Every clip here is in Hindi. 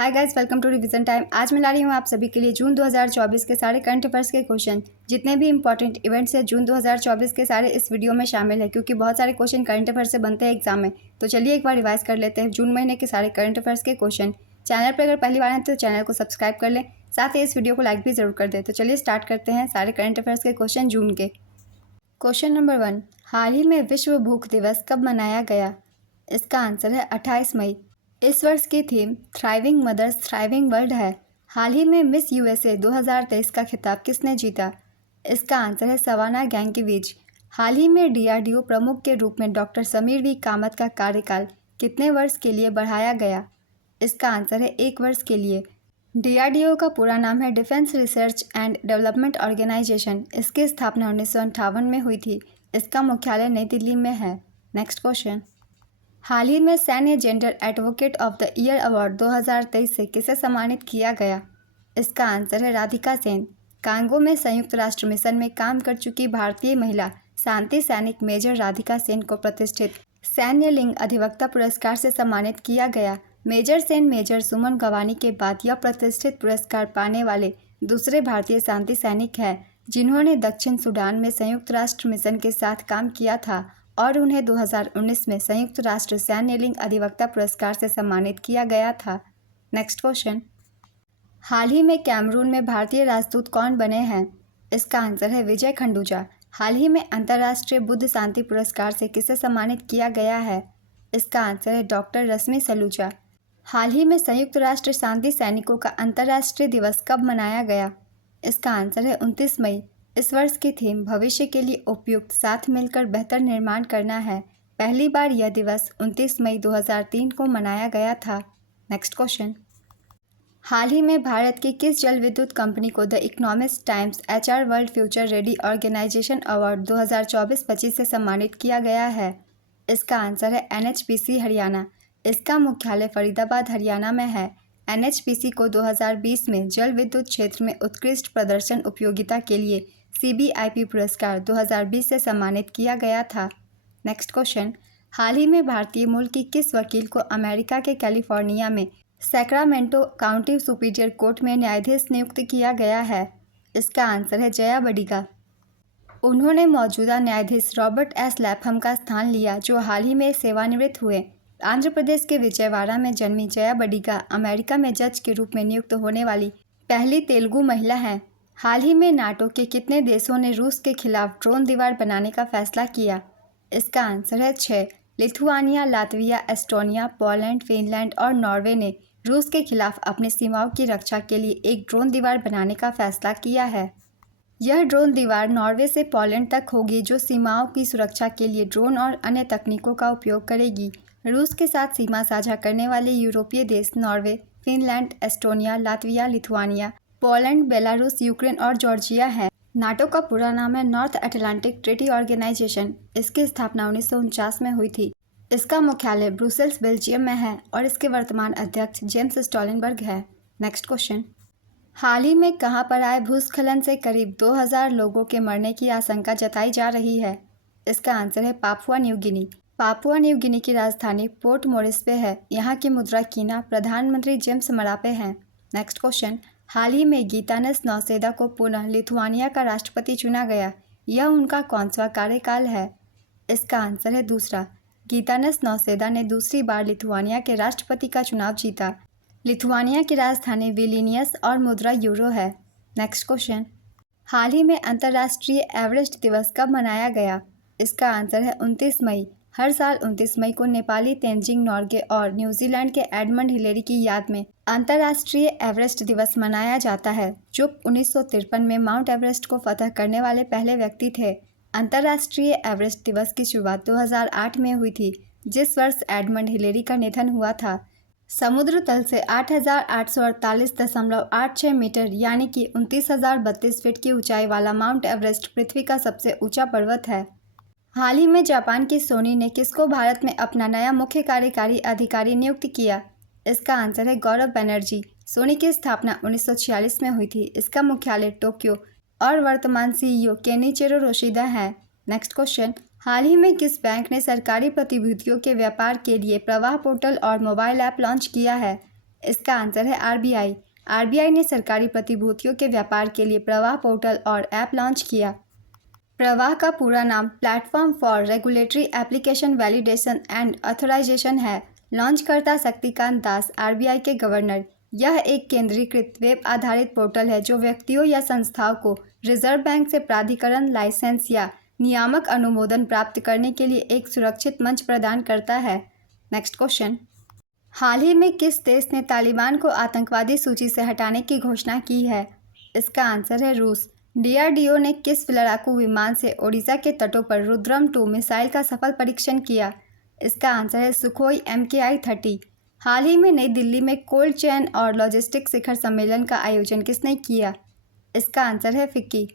Hi guys, welcome to revision time. आज मैं ला रही हूँ आप सभी के लिए जून 2024 के सारे करंट अफेयर्स के क्वेश्चन। जितने भी इंपॉर्टेंट इवेंट्स है जून 2024 के सारे इस वीडियो में शामिल है, क्योंकि बहुत सारे क्वेश्चन करंट अफेयर्स से बनते हैं एग्जाम में। तो चलिए एक बार रिवाइज कर लेते हैं जून महीने के सारे करंट अफेयर्स के क्वेश्चन। चैनल पर अगर पहली बार है तो चैनल को सब्सक्राइब कर लें, साथ ही इस वीडियो को लाइक भी जरूर कर दें। तो चलिए स्टार्ट करते हैं सारे करंट अफेयर्स के क्वेश्चन जून के। क्वेश्चन नंबर 1, हाल ही में विश्व भूख दिवस कब मनाया गया? इसका आंसर है 28 मई। इस वर्ष की theme thriving mothers thriving world है। हाल ही में मिस यूएसए 2023 का खिताब किसने जीता? इसका आंसर है सवाना गैंकिविच। हाल ही में डीआरडीओ प्रमुख के रूप में डॉक्टर समीर वी कामत का कार्यकाल कितने वर्ष के लिए बढ़ाया गया? इसका आंसर है 1 वर्ष के लिए। डीआरडीओ का पूरा नाम है defence research and development organisation. इसकी स्थापना 1958 में हुई थी। इसका मुख्यालय नई दिल्ली में है। नेक्स्ट क्वेश्चन, हाल ही में सैन्य gender advocate of the year award 2023 से किसे सम्मानित किया गया? इसका आंसर है राधिका सेन। कांगो में संयुक्त राष्ट्र मिशन में काम कर चुकी भारतीय महिला शांति सैनिक मेजर राधिका सेन को प्रतिष्ठित सैन्य लिंग अधिवक्ता पुरस्कार से सम्मानित किया गया। मेजर सेन मेजर सुमन गवानी के बाद यह प्रतिष्ठित पुरस्कार पाने वाले दूसरे भारतीय शांति सैनिक हैं जिन्होंने दक्षिण सूडान में संयुक्त राष्ट्र मिशन के साथ काम किया था और उन्हें 2019 में संयुक्त राष्ट्र सैन्य लिंग अधिवक्ता पुरस्कार से सम्मानित किया गया था। नेक्स्ट क्वेश्चन, हाल ही में कैमरून में भारतीय राजदूत कौन बने हैं? इसका आंसर है विजय खंडूजा। हाल ही में अंतर्राष्ट्रीय बुद्ध शांति पुरस्कार से किसे सम्मानित किया गया है? इसका आंसर है डॉक्टर रश्मि सलूजा। हाल ही में संयुक्त राष्ट्र शांति सैनिकों का अंतर्राष्ट्रीय दिवस कब मनाया गया? इसका आंसर है 29 मई। इस वर्ष की थीम भविष्य के लिए उपयुक्त साथ मिलकर बेहतर निर्माण करना है। पहली बार यह दिवस 29 मई 2003 को मनाया गया था। नेक्स्ट क्वेश्चन, हाल ही में भारत की किस जल विद्युत कंपनी को the economist times HR world future ready organisation award 2024-25 से सम्मानित किया गया है? इसका आंसर है NHPC हरियाणा। इसका मुख्यालय फरीदाबाद हरियाणा में है। NHPC को 2020 में जल विद्युत क्षेत्र में उत्कृष्ट प्रदर्शन उपयोगिता के लिए CBIP पुरस्कार 2020 से सम्मानित किया गया था। नेक्स्ट क्वेश्चन, हाल ही में भारतीय मूल की किस वकील को अमेरिका के कैलिफोर्निया में सैक्रामेंटो काउंटी सुपीरियर कोर्ट में न्यायाधीश नियुक्त किया गया है? इसका आंसर है जया बडिगा। उन्होंने मौजूदा न्यायाधीश रॉबर्ट S लैफम का स्थान लिया, जो हाल ही में सेवानिवृत्त हुए। आंध्र प्रदेश के विजयवाड़ा में जन्मी जया बडिगा अमेरिका में जज के रूप में नियुक्त होने वाली पहली तेलुगु महिला हैं। हाल ही में नाटो के कितने देशों ने रूस के खिलाफ ड्रोन दीवार बनाने का फैसला किया? इसका आंसर है 6। Lithuania, Latvia, Estonia, Poland, Finland और नॉर्वे ने रूस के खिलाफ अपनी सीमाओं की रक्षा के लिए एक ड्रोन दीवार बनाने का फैसला किया है। यह ड्रोन दीवार नॉर्वे से पोलैंड तक होगी, जो सीमाओं की सुरक्षा के लिए ड्रोन और अन्य तकनीकों का उपयोग करेगी। रूस के साथ सीमा साझा करने वाले यूरोपीय देश Norway, Finland, Estonia, Latvia, Lithuania, Poland, Belarus, Ukraine और जॉर्जिया है। नाटो का पूरा नाम है नॉर्थ अटलांटिक ट्रीटी ऑर्गेनाइजेशन। इसकी स्थापना 1949 में हुई थी। इसका मुख्यालय ब्रुसेल्स, बेल्जियम में है और इसके वर्तमान अध्यक्ष जेम्स स्टोलनबर्ग है। नेक्स्ट क्वेश्चन, हाल ही में कहां पर आए भूस्खलन से करीब 2000 लोगों के मरने की आशंका जताई जा रही है? इसका आंसर है Papua New Guinea. Papua New Guinea की राजधानी पोर्ट मोरिस्बे है। यहाँ की मुद्रा कीना। प्रधानमंत्री जेम्स मरापे हैं। नेक्स्ट क्वेश्चन, हाल ही में गीतानस नौसेदा को पुनः लिथुआनिया का राष्ट्रपति चुना गया। यह उनका कौन-सा कार्यकाल है? इसका आंसर है दूसरा। गीतानस नौसेदा ने दूसरी बार लिथुआनिया के राष्ट्रपति का चुनाव जीता। लिथुआनिया की राजधानी विलिनियस और मुद्रा यूरो है। नेक्स्ट क्वेश्चन, हाल ही में अंतर्राष्ट्रीय एवरेस्ट दिवस कब मनाया गया? इसका आंसर है 29 मई। हर साल 29 मई को नेपाली तेंजिंग नोर्गे और न्यूजीलैंड के एडमंड हिलेरी की याद में अंतर्राष्ट्रीय एवरेस्ट दिवस मनाया जाता है, जो 1953 में माउंट एवरेस्ट को फतह करने वाले पहले व्यक्ति थे। अंतर्राष्ट्रीय एवरेस्ट दिवस की शुरुआत 2008 में हुई थी, जिस वर्ष एडमंड हिलेरी का निधन हुआ था। समुद्र तल से 8,848.86 मीटर यानी कि 29,032 फीट की ऊंचाई वाला माउंट एवरेस्ट पृथ्वी का सबसे ऊंचा पर्वत है। हाल ही में जापान की सोनी ने किसको भारत में अपना नया मुख्य कार्यकारी अधिकारी नियुक्त किया? इसका आंसर है गौरव बनर्जी। सोनी की स्थापना 1946 में हुई थी। इसका मुख्यालय टोक्यो और वर्तमान CEO केनिचिरो योशिदा है। नेक्स्ट क्वेश्चन, हाल ही में किस बैंक ने सरकारी प्रतिभूतियों के व्यापार के लिए प्रवाह पोर्टल और मोबाइल ऐप लॉन्च किया है? इसका आंसर है आरबीआई। आरबीआई ने सरकारी प्रतिभूतियों के व्यापार के लिए प्रवाह पोर्टल और ऐप लॉन्च किया। प्रवाह का पूरा नाम platform for regulatory application validation and authorisation है। लॉन्चकर्ता शक्तिकांत दास, आरबीआई के गवर्नर। यह एक केंद्रीकृत वेब आधारित पोर्टल है जो व्यक्तियों या संस्थाओं को रिजर्व बैंक से प्राधिकरण, लाइसेंस या नियामक अनुमोदन प्राप्त करने के लिए एक सुरक्षित मंच प्रदान करता है। नेक्स्ट क्वेश्चन, हाल ही में किस देश ने तालिबान को आतंकवादी सूची से हटाने की घोषणा की है? इसका आंसर है रूस। डीआरडीओ ने किस लड़ाकू विमान से ओडिशा के तटों पर रुद्रम-2 मिसाइल का सफल परीक्षण किया? इसका आंसर है सुखोई MKI-30। हाल ही में नई दिल्ली में कोल्ड चेन और लॉजिस्टिक्स शिखर सम्मेलन का आयोजन किसने किया? इसका आंसर है फिक्की।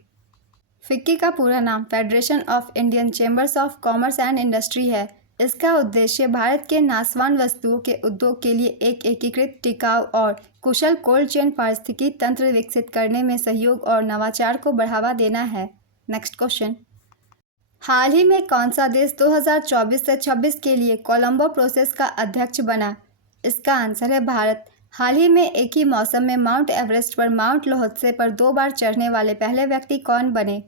फिक्की का पूरा नाम federation of Indian chambers of commerce and industry है। इसका उद्देश्य भारत के नाशवान वस्तुओं के उद्योग के लिए एक एकीकृत, टिकाऊ और कुशल कोल्ड चेन पारिस्थितिकी तंत्र विकसित करने में सहयोग और नवाचार को बढ़ावा देना है। नेक्स्ट क्वेश्चन, हाल ही में कौन सा देश 2024 से 26 के लिए कोलंबो प्रोसेस का अध्यक्ष बना? इसका आंसर है भारत। हाल ही में एक ही मौसम में माउंट एवरेस्ट पर माउंट लोहत्से पर 2 बार चढ़ने वाले पहले व्यक्ति कौन बने?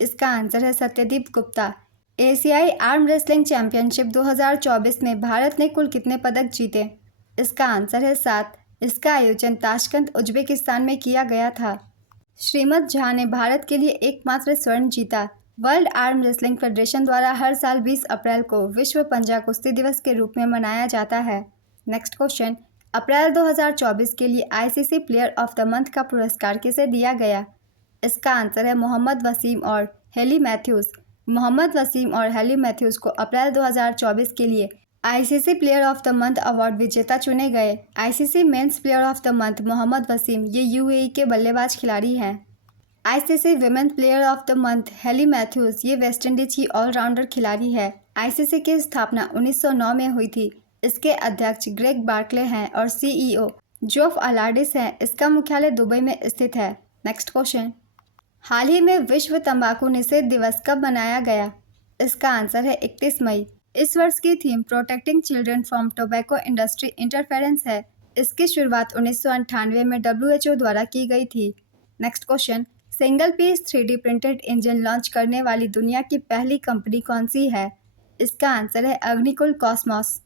इसका आंसर है सत्यदीप गुप्ता। एशियाई आर्म रेसलिंग चैंपियनशिप 2024 में भारत ने कुल कितने पदक जीते? इसका आंसर है 7। इसका आयोजन ताशकंद, उज्बेकिस्तान में किया गया था। श्रीमत झा ने भारत के लिए एकमात्र स्वर्ण जीता। वर्ल्ड आर्म रेसलिंग फेडरेशन द्वारा हर साल 20 अप्रैल को विश्व पंजा कुश्ती दिवस के रूप में मनाया जाता है। नेक्स्ट क्वेश्चन, अप्रैल 2024 के लिए ICC player of the month का पुरस्कार किसे दिया गया? इसका आंसर है मोहम्मद वसीम और हेली मैथ्यूज़। मोहम्मद वसीम और हेली मैथ्यूज़ को अप्रैल 2024 के लिए ICC player of the month award विजेता चुने गए। ICC men's player of the month Mohammad Waseem, ये यूएई के बल्लेबाज खिलाड़ी हैं। ICC women player of the month Hayley Matthews, ये वेस्टइंडीज की ऑलराउंडर खिलाड़ी है। आईसीसी की स्थापना 1909 में हुई थी। इसके अध्यक्ष ग्रेग बार्कले हैं और सीईओ जोफ अलार्डिस हैं। इसका मुख्यालय दुबई में स्थित है। नेक्स्ट क्वेश्चन, हाल ही में विश्व तंबाकू निषेध दिवस कब मनाया गया? इसका आंसर है 31 मई। इस वर्ष की theme protecting children from tobacco industry interference है। इसकी शुरुआत 1998 में WHO द्वारा की गई थी। Next question, single piece 3D printed engine launch करने वाली दुनिया की पहली कंपनी कौन सी है? इसका आंसर है अग्निकुल कॉस्मोस।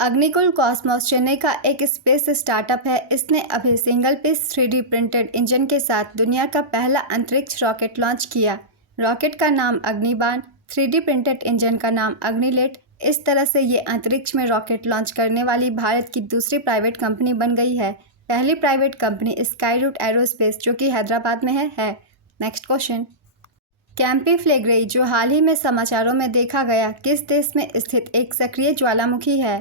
अग्निकुल कॉस्मोस चेन्नई का एक स्पेस स्टार्टअप है। इसने अभी single piece 3D printed engine के साथ दुनिया का पहला अंतरिक्ष रॉकेट लॉन्च किया। रॉकेट का नाम अग्निबाण, 3D प्रिंटेड इंजन का नाम अग्निलेट। इस तरह से ये अंतरिक्ष में रॉकेट लॉन्च करने वाली भारत की दूसरी प्राइवेट कंपनी बन गई है। पहली प्राइवेट कंपनी स्काईरूट एरोस्पेस, जो कि हैदराबाद में है। नेक्स्ट क्वेश्चन, कैंपी फ्लेग्रेई, जो हाल ही में समाचारों में देखा गया, किस देश में स्थित एक सक्रिय ज्वालामुखी है?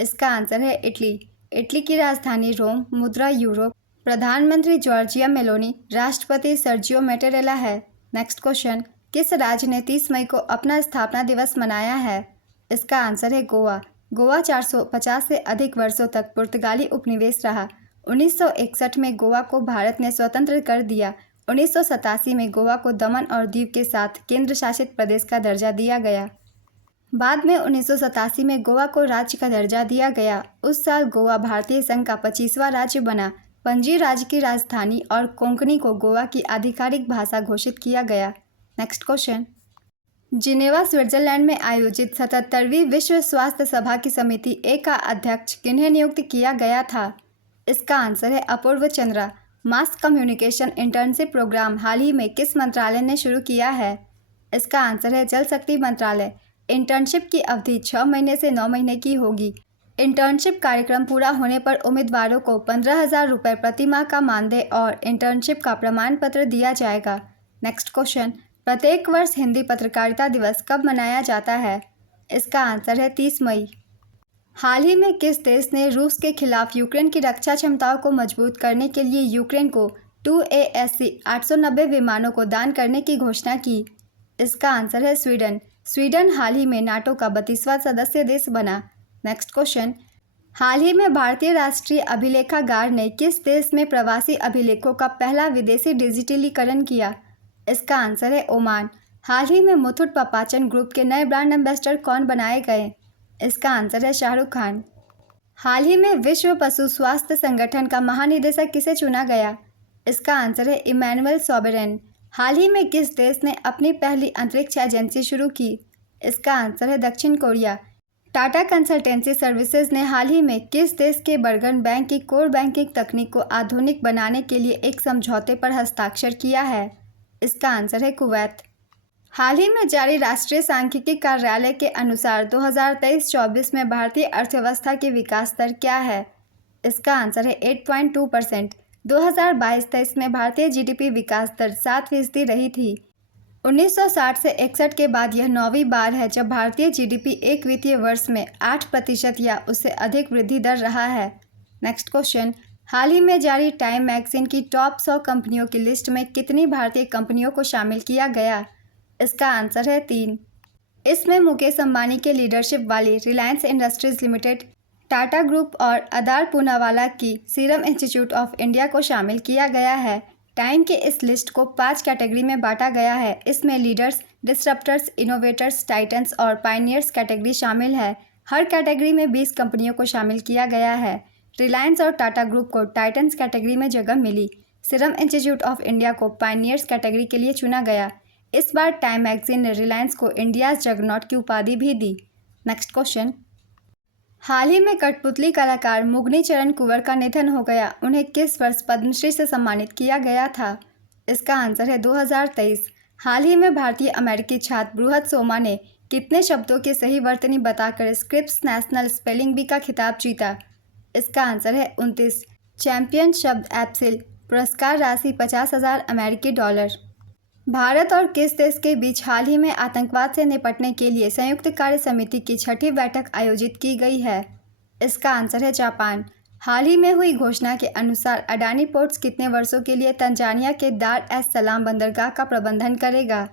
इसका आंसर है इटली। इटली की राजधानी रोम, मुद्रा यूरो, प्रधानमंत्री जॉर्जिया मेलोनी, राष्ट्रपति सर्जियो मैटेरेला है। नेक्स्ट क्वेश्चन, किस राज्य ने 30 मई को अपना स्थापना दिवस मनाया है? इसका आंसर है गोवा। गोवा 450 से अधिक वर्षों तक पुर्तगाली उपनिवेश रहा। 1961 में गोवा को भारत ने स्वतंत्र कर दिया। 1987 में गोवा को दमन और दीव के साथ केंद्र शासित प्रदेश का दर्जा दिया गया। बाद में 1987 में गोवा को राज्य का दर्जा दिया गया। उस साल गोवा भारतीय संघ का 25वां राज्य बना। पणजी राज्य की राजधानी और कोंकणी को गोवा की आधिकारिक भाषा घोषित किया गया। नेक्स्ट क्वेश्चन, जिनेवा स्विट्जरलैंड में आयोजित 77वीं विश्व स्वास्थ्य सभा की समिति ए का अध्यक्ष किन्हें नियुक्त किया गया था? इसका आंसर है Apurva Chandra. Mass communication internship programme हाल ही में किस मंत्रालय ने शुरू किया है? इसका आंसर है जल शक्ति मंत्रालय। इंटर्नशिप की अवधि 6 महीने से 9 महीने की होगी। इंटर्नशिप कार्यक्रम पूरा होने पर उम्मीदवारों को 15,000 रुपये प्रति माह का मानदेय और इंटर्नशिप का प्रमाण पत्र दिया जाएगा। नेक्स्ट क्वेश्चन, प्रत्येक वर्ष हिंदी पत्रकारिता दिवस कब मनाया जाता है? इसका आंसर है 30 मई। हाल ही में किस देश ने रूस के खिलाफ यूक्रेन की रक्षा क्षमताओं को मजबूत करने के लिए यूक्रेन को 2 ASC 890 विमानों को दान करने की घोषणा की? इसका आंसर है स्वीडन। स्वीडन हाल ही में नाटो का 32वां सदस्य देश बना। नेक्स्ट क्वेश्चन, हाल ही में भारतीय राष्ट्रीय अभिलेखागार ने किस देश में प्रवासी अभिलेखों का पहला विदेशी डिजिटलीकरण किया? इसका आंसर है ओमान। हाल ही में मुथूट पापाचन ग्रुप के नए ब्रांड एम्बेसडर कौन बनाए गए? इसका आंसर है शाहरुख खान। हाल ही में विश्व पशु स्वास्थ्य संगठन का महानिदेशक किसे चुना गया? इसका आंसर है इमैनुअल सोबेरेन। हाल ही में किस देश ने अपनी पहली अंतरिक्ष एजेंसी शुरू की? इसका आंसर है दक्षिण कोरिया। टाटा कंसल्टेंसी सर्विसेज ने हाल ही में किस देश के बर्गन बैंक की कोर बैंकिंग तकनीक को आधुनिक बनाने के लिए एक समझौते पर हस्ताक्षर किया है? इसका आंसर है कुवैत। हाल ही में जारी राष्ट्रीय सांख्यिकी कार्यालय के अनुसार 2023-24 में भारतीय अर्थव्यवस्था की विकास दर क्या है? इसका आंसर है 8.2%। 2022-23 में भारतीय जीडीपी विकास दर 7% रही थी। 1960 से 61 के बाद यह 9वीं बार है जब भारतीय जीडीपी एक वित्तीय वर्ष में 8% या उससे अधिक वृद्धि दर रहा है। नेक्स्ट क्वेश्चन, हाल ही में जारी टाइम मैगजीन की टॉप 100 कंपनियों की लिस्ट में कितनी भारतीय कंपनियों को शामिल किया गया? इसका आंसर है 3। इसमें मुकेश अंबानी के लीडरशिप वाली Reliance industries limited, Tata group और आधार पूनावाला की सीरम इंस्टीट्यूट ऑफ इंडिया को शामिल किया गया है। टाइम के इस लिस्ट को 5 कैटेगरी में बांटा गया है। इसमें लीडर्स, डिस्रप्टर्स, इनोवेटर्स, टाइटन्स और पायनियर्स कैटेगरी शामिल है। हर कैटेगरी में 20 कंपनियों को शामिल किया गया है। रिलायंस और टाटा ग्रुप को टाइटन्स कैटेगरी में जगह मिली। सीरम इंस्टीट्यूट ऑफ इंडिया को पायनियर्स कैटेगरी के लिए चुना गया। इस बार टाइम मैगजीन ने रिलायंस को इंडियाज जगनॉट की उपाधि भी दी। नेक्स्ट क्वेश्चन, हाल ही में कठपुतली कलाकार मुगनी चरण कुंवर का निधन हो गया। उन्हें किस वर्ष पद्मश्री से सम्मानित किया गया था? इसका आंसर है 2023। हाल ही में भारतीय अमेरिकी छात्र बृहत सोमा ने कितने शब्दों की सही वर्तनी बताकर स्क्रिप्स नेशनल स्पेलिंग बी का खिताब जीता? इसका आंसर है 29। चैंपियन शब्द एप्सिल, पुरस्कार राशि $50,000। भारत और किस देश के बीच हाल ही में आतंकवाद से निपटने के लिए संयुक्त कार्य समिति की 6ठी बैठक आयोजित की गई है? इसका आंसर है जापान। हाल ही में हुई घोषणा के अनुसार अडानी पोर्ट्स कितने वर्षों के लिए तंजानिया के दार एस सलाम बंदरगाह का प्रबंधन करेगा?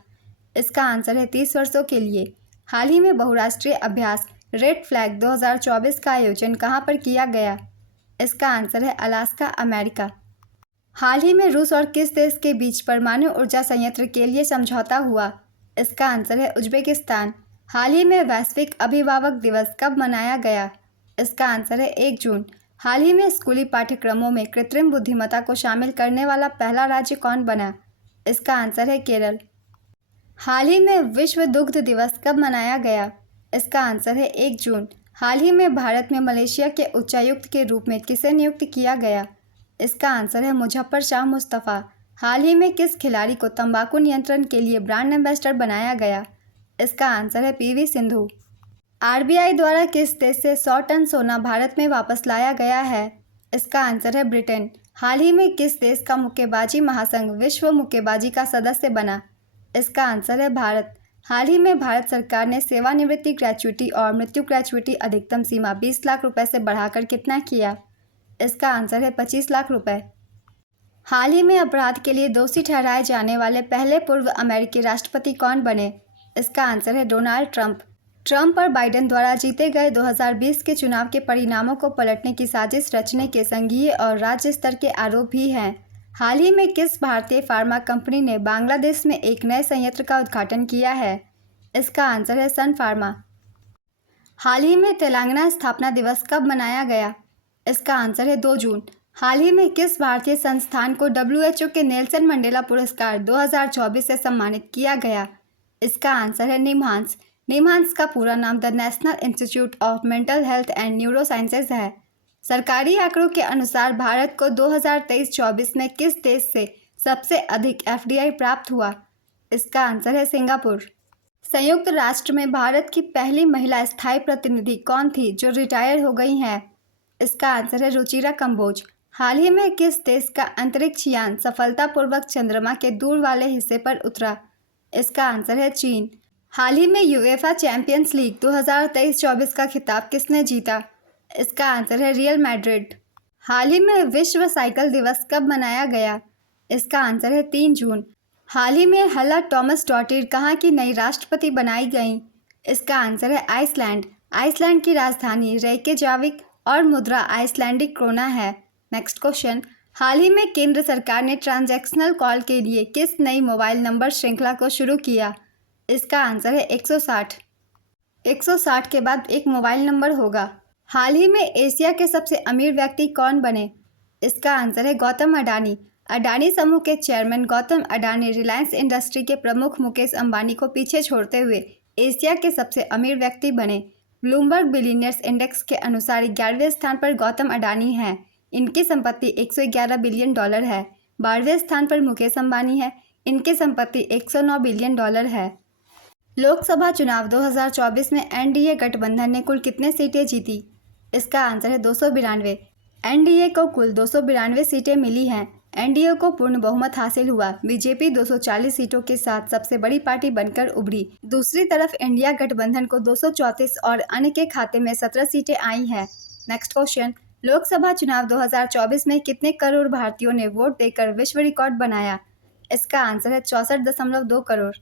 इसका आंसर है 30 वर्षों के लिए। हाल ही में बहुराष्ट्रीय अभ्यास रेड फ्लैग 2024 का आयोजन कहाँ पर किया गया? इसका आंसर है अलास्का, अमेरिका। हाल ही में रूस और किस देश के बीच परमाणु ऊर्जा संयंत्र के लिए समझौता हुआ? इसका आंसर है उज्बेकिस्तान। हाल ही में वैश्विक अभिभावक दिवस कब मनाया गया? इसका आंसर है 1 जून। हाल ही में स्कूली पाठ्यक्रमों में कृत्रिम बुद्धिमत्ता को शामिल करने वाला पहला राज्य कौन बना? इसका आंसर है केरल। हाल ही में विश्व दुग्ध दिवस कब मनाया गया? इसका आंसर है 1 जून। हाल ही में भारत में मलेशिया के उच्चायुक्त के रूप में किसे नियुक्त किया गया? इसका आंसर है मुजफ्फर शाह मुस्तफ़ा। हाल ही में किस खिलाड़ी को तंबाकू नियंत्रण के लिए ब्रांड एम्बेसडर बनाया गया? इसका आंसर है पीवी सिंधु। आरबीआई द्वारा किस देश से 100 टन सोना भारत में वापस लाया गया है? इसका आंसर है ब्रिटेन। हाल ही में किस देश का मुक्केबाजी महासंघ विश्व मुक्केबाजी का सदस्य बना? इसका आंसर है भारत। हाल ही में भारत सरकार ने सेवानिवृत्ति ग्रेच्युटी और मृत्यु ग्रेच्युटी अधिकतम सीमा 20 लाख रुपए से बढ़ाकर कितना किया? इसका आंसर है 25 लाख रुपए। हाल ही में अपराध के लिए दोषी ठहराए जाने वाले पहले पूर्व अमेरिकी राष्ट्रपति कौन बने? इसका आंसर है डोनाल्ड ट्रंप। ट्रंप और बाइडेन द्वारा जीते गए 2020 के चुनाव के परिणामों को पलटने की साजिश रचने के संघीय और राज्य स्तर के आरोप भी हैं। हाल ही में किस भारतीय फार्मा कंपनी ने बांग्लादेश में एक नए संयंत्र का उद्घाटन किया है? इसका आंसर है सन फार्मा। हाल ही में तेलंगाना स्थापना दिवस कब मनाया गया? इसका आंसर है 2 जून। हाल ही में किस भारतीय संस्थान को WHO के नेल्सन मंडेला पुरस्कार 2024 से सम्मानित किया गया? इसका आंसर है निमहांस। निमहांस का पूरा नाम the national institute of mental health and neuro sciences है। सरकारी आंकड़ों के अनुसार भारत को 2023-24 में किस देश से सबसे अधिक FDI प्राप्त हुआ? इसका आंसर है सिंगापुर। संयुक्त राष्ट्र में भारत की पहली महिला स्थायी प्रतिनिधि कौन थी जो रिटायर हो गई हैं? इसका आंसर है रुचिरा कंबोज। हाल ही में किस देश का अंतरिक्ष यान सफलतापूर्वक चंद्रमा के दूर वाले हिस्से पर उतरा? इसका आंसर है चीन। हाल ही में यूएफा चैंपियंस लीग 2023-24 का खिताब किसने जीता? इसका आंसर है रियल मैड्रिड। हाल ही में विश्व साइकिल दिवस कब मनाया गया? इसका आंसर है 3 जून। हाल ही में हला टॉमस डॉटिर कहाँ की नई राष्ट्रपति बनाई गई? इसका आंसर है आइसलैंड। आइसलैंड की राजधानी रेयकेजाविक और मुद्रा आइसलैंडिक क्रोना है। नेक्स्ट क्वेश्चन, हाल ही में केंद्र सरकार ने ट्रांजैक्शनल कॉल के लिए किस नई मोबाइल नंबर श्रृंखला को शुरू किया? इसका आंसर है 160। 160 के बाद एक मोबाइल नंबर होगा। हाल ही में एशिया के सबसे अमीर व्यक्ति कौन बने? इसका आंसर है गौतम अडानी। अडानी समूह के चेयरमैन गौतम अडानी रिलायंस इंडस्ट्री के प्रमुख मुकेश अंबानी को पीछे छोड़ते हुए एशिया के सबसे अमीर व्यक्ति बने। ब्लूमबर्ग बिलियनियर्स इंडेक्स के अनुसार 11वें स्थान पर गौतम अडानी हैं। इनकी संपत्ति $111 बिलियन है। 12वें स्थान पर मुकेश अंबानी है। इनकी संपत्ति $109 बिलियन है। लोकसभा चुनाव 2024 में एनडीए गठबंधन ने कुल कितने सीटें जीती? इसका आंसर है 292। एनडीए को कुल 292 सीटें मिली हैं। एनडीए को पूर्ण बहुमत हासिल हुआ। बीजेपी 240 सीटों के साथ सबसे बड़ी पार्टी बनकर उभरी। दूसरी तरफ इंडिया गठबंधन को 234 और अन्य के खाते में 17 सीटें आई हैं। नेक्स्ट क्वेश्चन, लोकसभा चुनाव 2024 में कितने करोड़ भारतीयों ने वोट देकर विश्व रिकॉर्ड बनाया? इसका आंसर है 64.2 करोड़।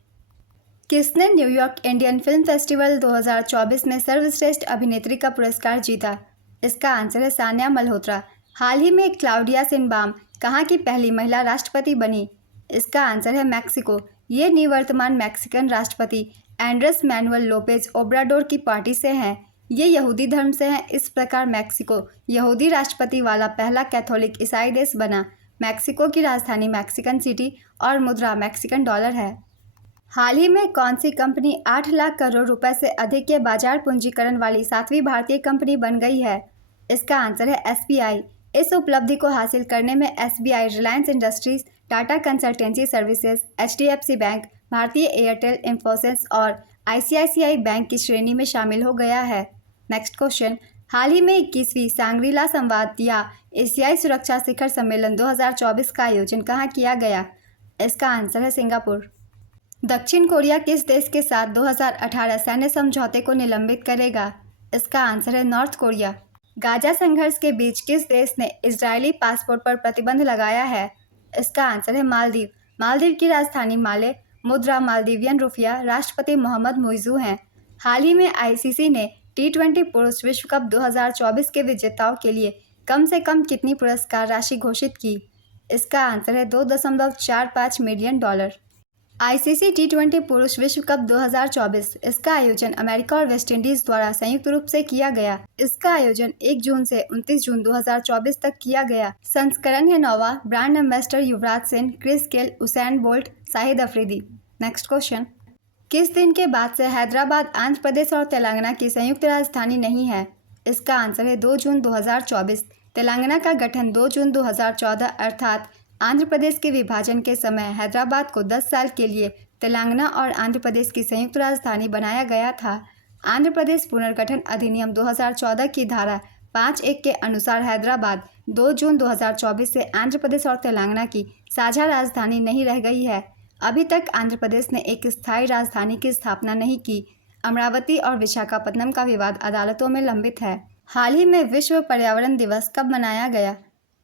किसने न्यूयॉर्क इंडियन फिल्म फेस्टिवल 2024 में सर्वश्रेष्ठ अभिनेत्री का पुरस्कार जीता? इसका आंसर है सान्या मल्होत्रा। हाल ही में क्लाउडिया शिनबाम कहाँ की पहली महिला राष्ट्रपति बनी? इसका आंसर है मैक्सिको। ये निवर्तमान मैक्सिकन राष्ट्रपति एंड्रेस मैनुअल लोपेज ओब्राडोर की पार्टी से हैं। ये यहूदी धर्म से हैं। इस प्रकार मैक्सिको यहूदी राष्ट्रपति वाला पहला कैथोलिक ईसाई देश बना। मैक्सिको की राजधानी मैक्सिकन सिटी और मुद्रा मैक्सिकन डॉलर है। हाल ही में कौन सी कंपनी 8 लाख करोड़ रुपए से अधिक के बाजार पूंजीकरण वाली 7वीं भारतीय कंपनी बन गई है? इसका आंसर है एसबीआई। इस उपलब्धि को हासिल करने में SBI, Reliance industries, Tata consultancy services, HDFC bank, भारतीय एयरटेल, इंफोसिस और आईसीआईसीआई बैंक की श्रेणी में शामिल हो गया है। नेक्स्ट क्वेश्चन, हाल ही में 21वीं सांग्रीला संवाद या एशियाई सुरक्षा शिखर सम्मेलन 2024 का आयोजन कहाँ किया गया? इसका आंसर है सिंगापुर। दक्षिण कोरिया किस देश के साथ 2018 सैन्य समझौते को निलंबित करेगा? इसका आंसर है नॉर्थ कोरिया। गाजा संघर्ष के बीच किस देश ने इजरायली पासपोर्ट पर प्रतिबंध लगाया है? इसका आंसर है मालदीव। मालदीव की राजधानी माले, मुद्रा मालदीवियन रुपया, राष्ट्रपति मोहम्मद मुइज़ू हैं। हाल ही में आईसीसी ने T20 पुरुष विश्व कप 2024 के विजेताओं के लिए कम से कम कितनी पुरस्कार राशि घोषित की? इसका आंसर है $2.45 मिलियन। आईसीसी T20 पुरुष विश्व कप 2024 इसका आयोजन अमेरिका और वेस्टइंडीज द्वारा संयुक्त रूप से किया गया। इसका आयोजन 1 जून से 29 जून 2024 तक किया गया। संस्करण है 9वां। Brand ambassador Yuvraj Singh, Chris Gayle, Usain Bolt, Shahid Afridi. Next question, किस दिन के बाद से हैदराबाद आंध्र प्रदेश और तेलंगाना की संयुक्त राजधानी नहीं है? इसका आंसर है 2 जून 2024। तेलंगाना का गठन 2 जून 2014 अर्थात आंध्र प्रदेश के विभाजन के समय हैदराबाद को 10 साल के लिए तेलंगाना और आंध्र प्रदेश की संयुक्त राजधानी बनाया गया था। आंध्र प्रदेश पुनर्गठन अधिनियम 2014 की धारा 5(1) के अनुसार हैदराबाद 2 जून 2024 से आंध्र प्रदेश और तेलंगाना की साझा राजधानी नहीं रह गई है। अभी तक आंध्र प्रदेश ने एक स्थायी राजधानी की स्थापना नहीं की। अमरावती और विशाखापत्तनम का विवाद अदालतों में लंबित है। हाल ही में विश्व पर्यावरण दिवस कब मनाया गया?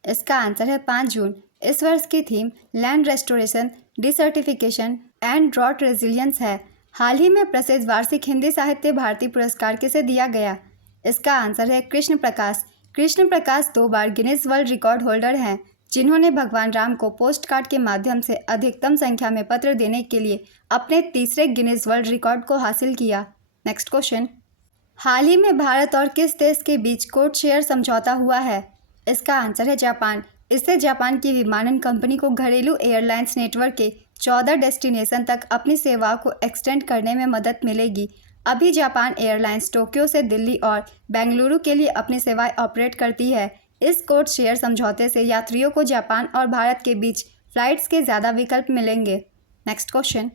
इसका आंसर है 5 जून। इस वर्ष की theme land restoration, desertification and drought resilience है। हाल ही में प्रसिद्ध वार्षिक हिंदी साहित्य भारती पुरस्कार किसे दिया गया? इसका आंसर है कृष्ण प्रकाश। कृष्ण प्रकाश 2 बार गिनीज वर्ल्ड रिकॉर्ड होल्डर हैं, जिन्होंने भगवान राम को पोस्ट कार्ड के माध्यम से अधिकतम संख्या में पत्र देने के लिए अपने तीसरे गिनीज वर्ल्ड रिकॉर्ड को हासिल किया। नेक्स्ट क्वेश्चन, हाल ही में भारत और किस देश के बीच कोड शेयर समझौता हुआ है? इसका आंसर है जापान। इससे जापान की विमानन कंपनी को घरेलू एयरलाइंस नेटवर्क के 14 डेस्टिनेशन तक अपनी सेवाओं को एक्सटेंड करने में मदद मिलेगी। अभी जापान एयरलाइंस टोक्यो से दिल्ली और बेंगलुरु के लिए अपनी सेवाएं ऑपरेट करती है। इस कोड शेयर समझौते से यात्रियों को जापान और भारत के बीच फ्लाइट्स के ज़्यादा विकल्प मिलेंगे। नेक्स्ट क्वेश्चन,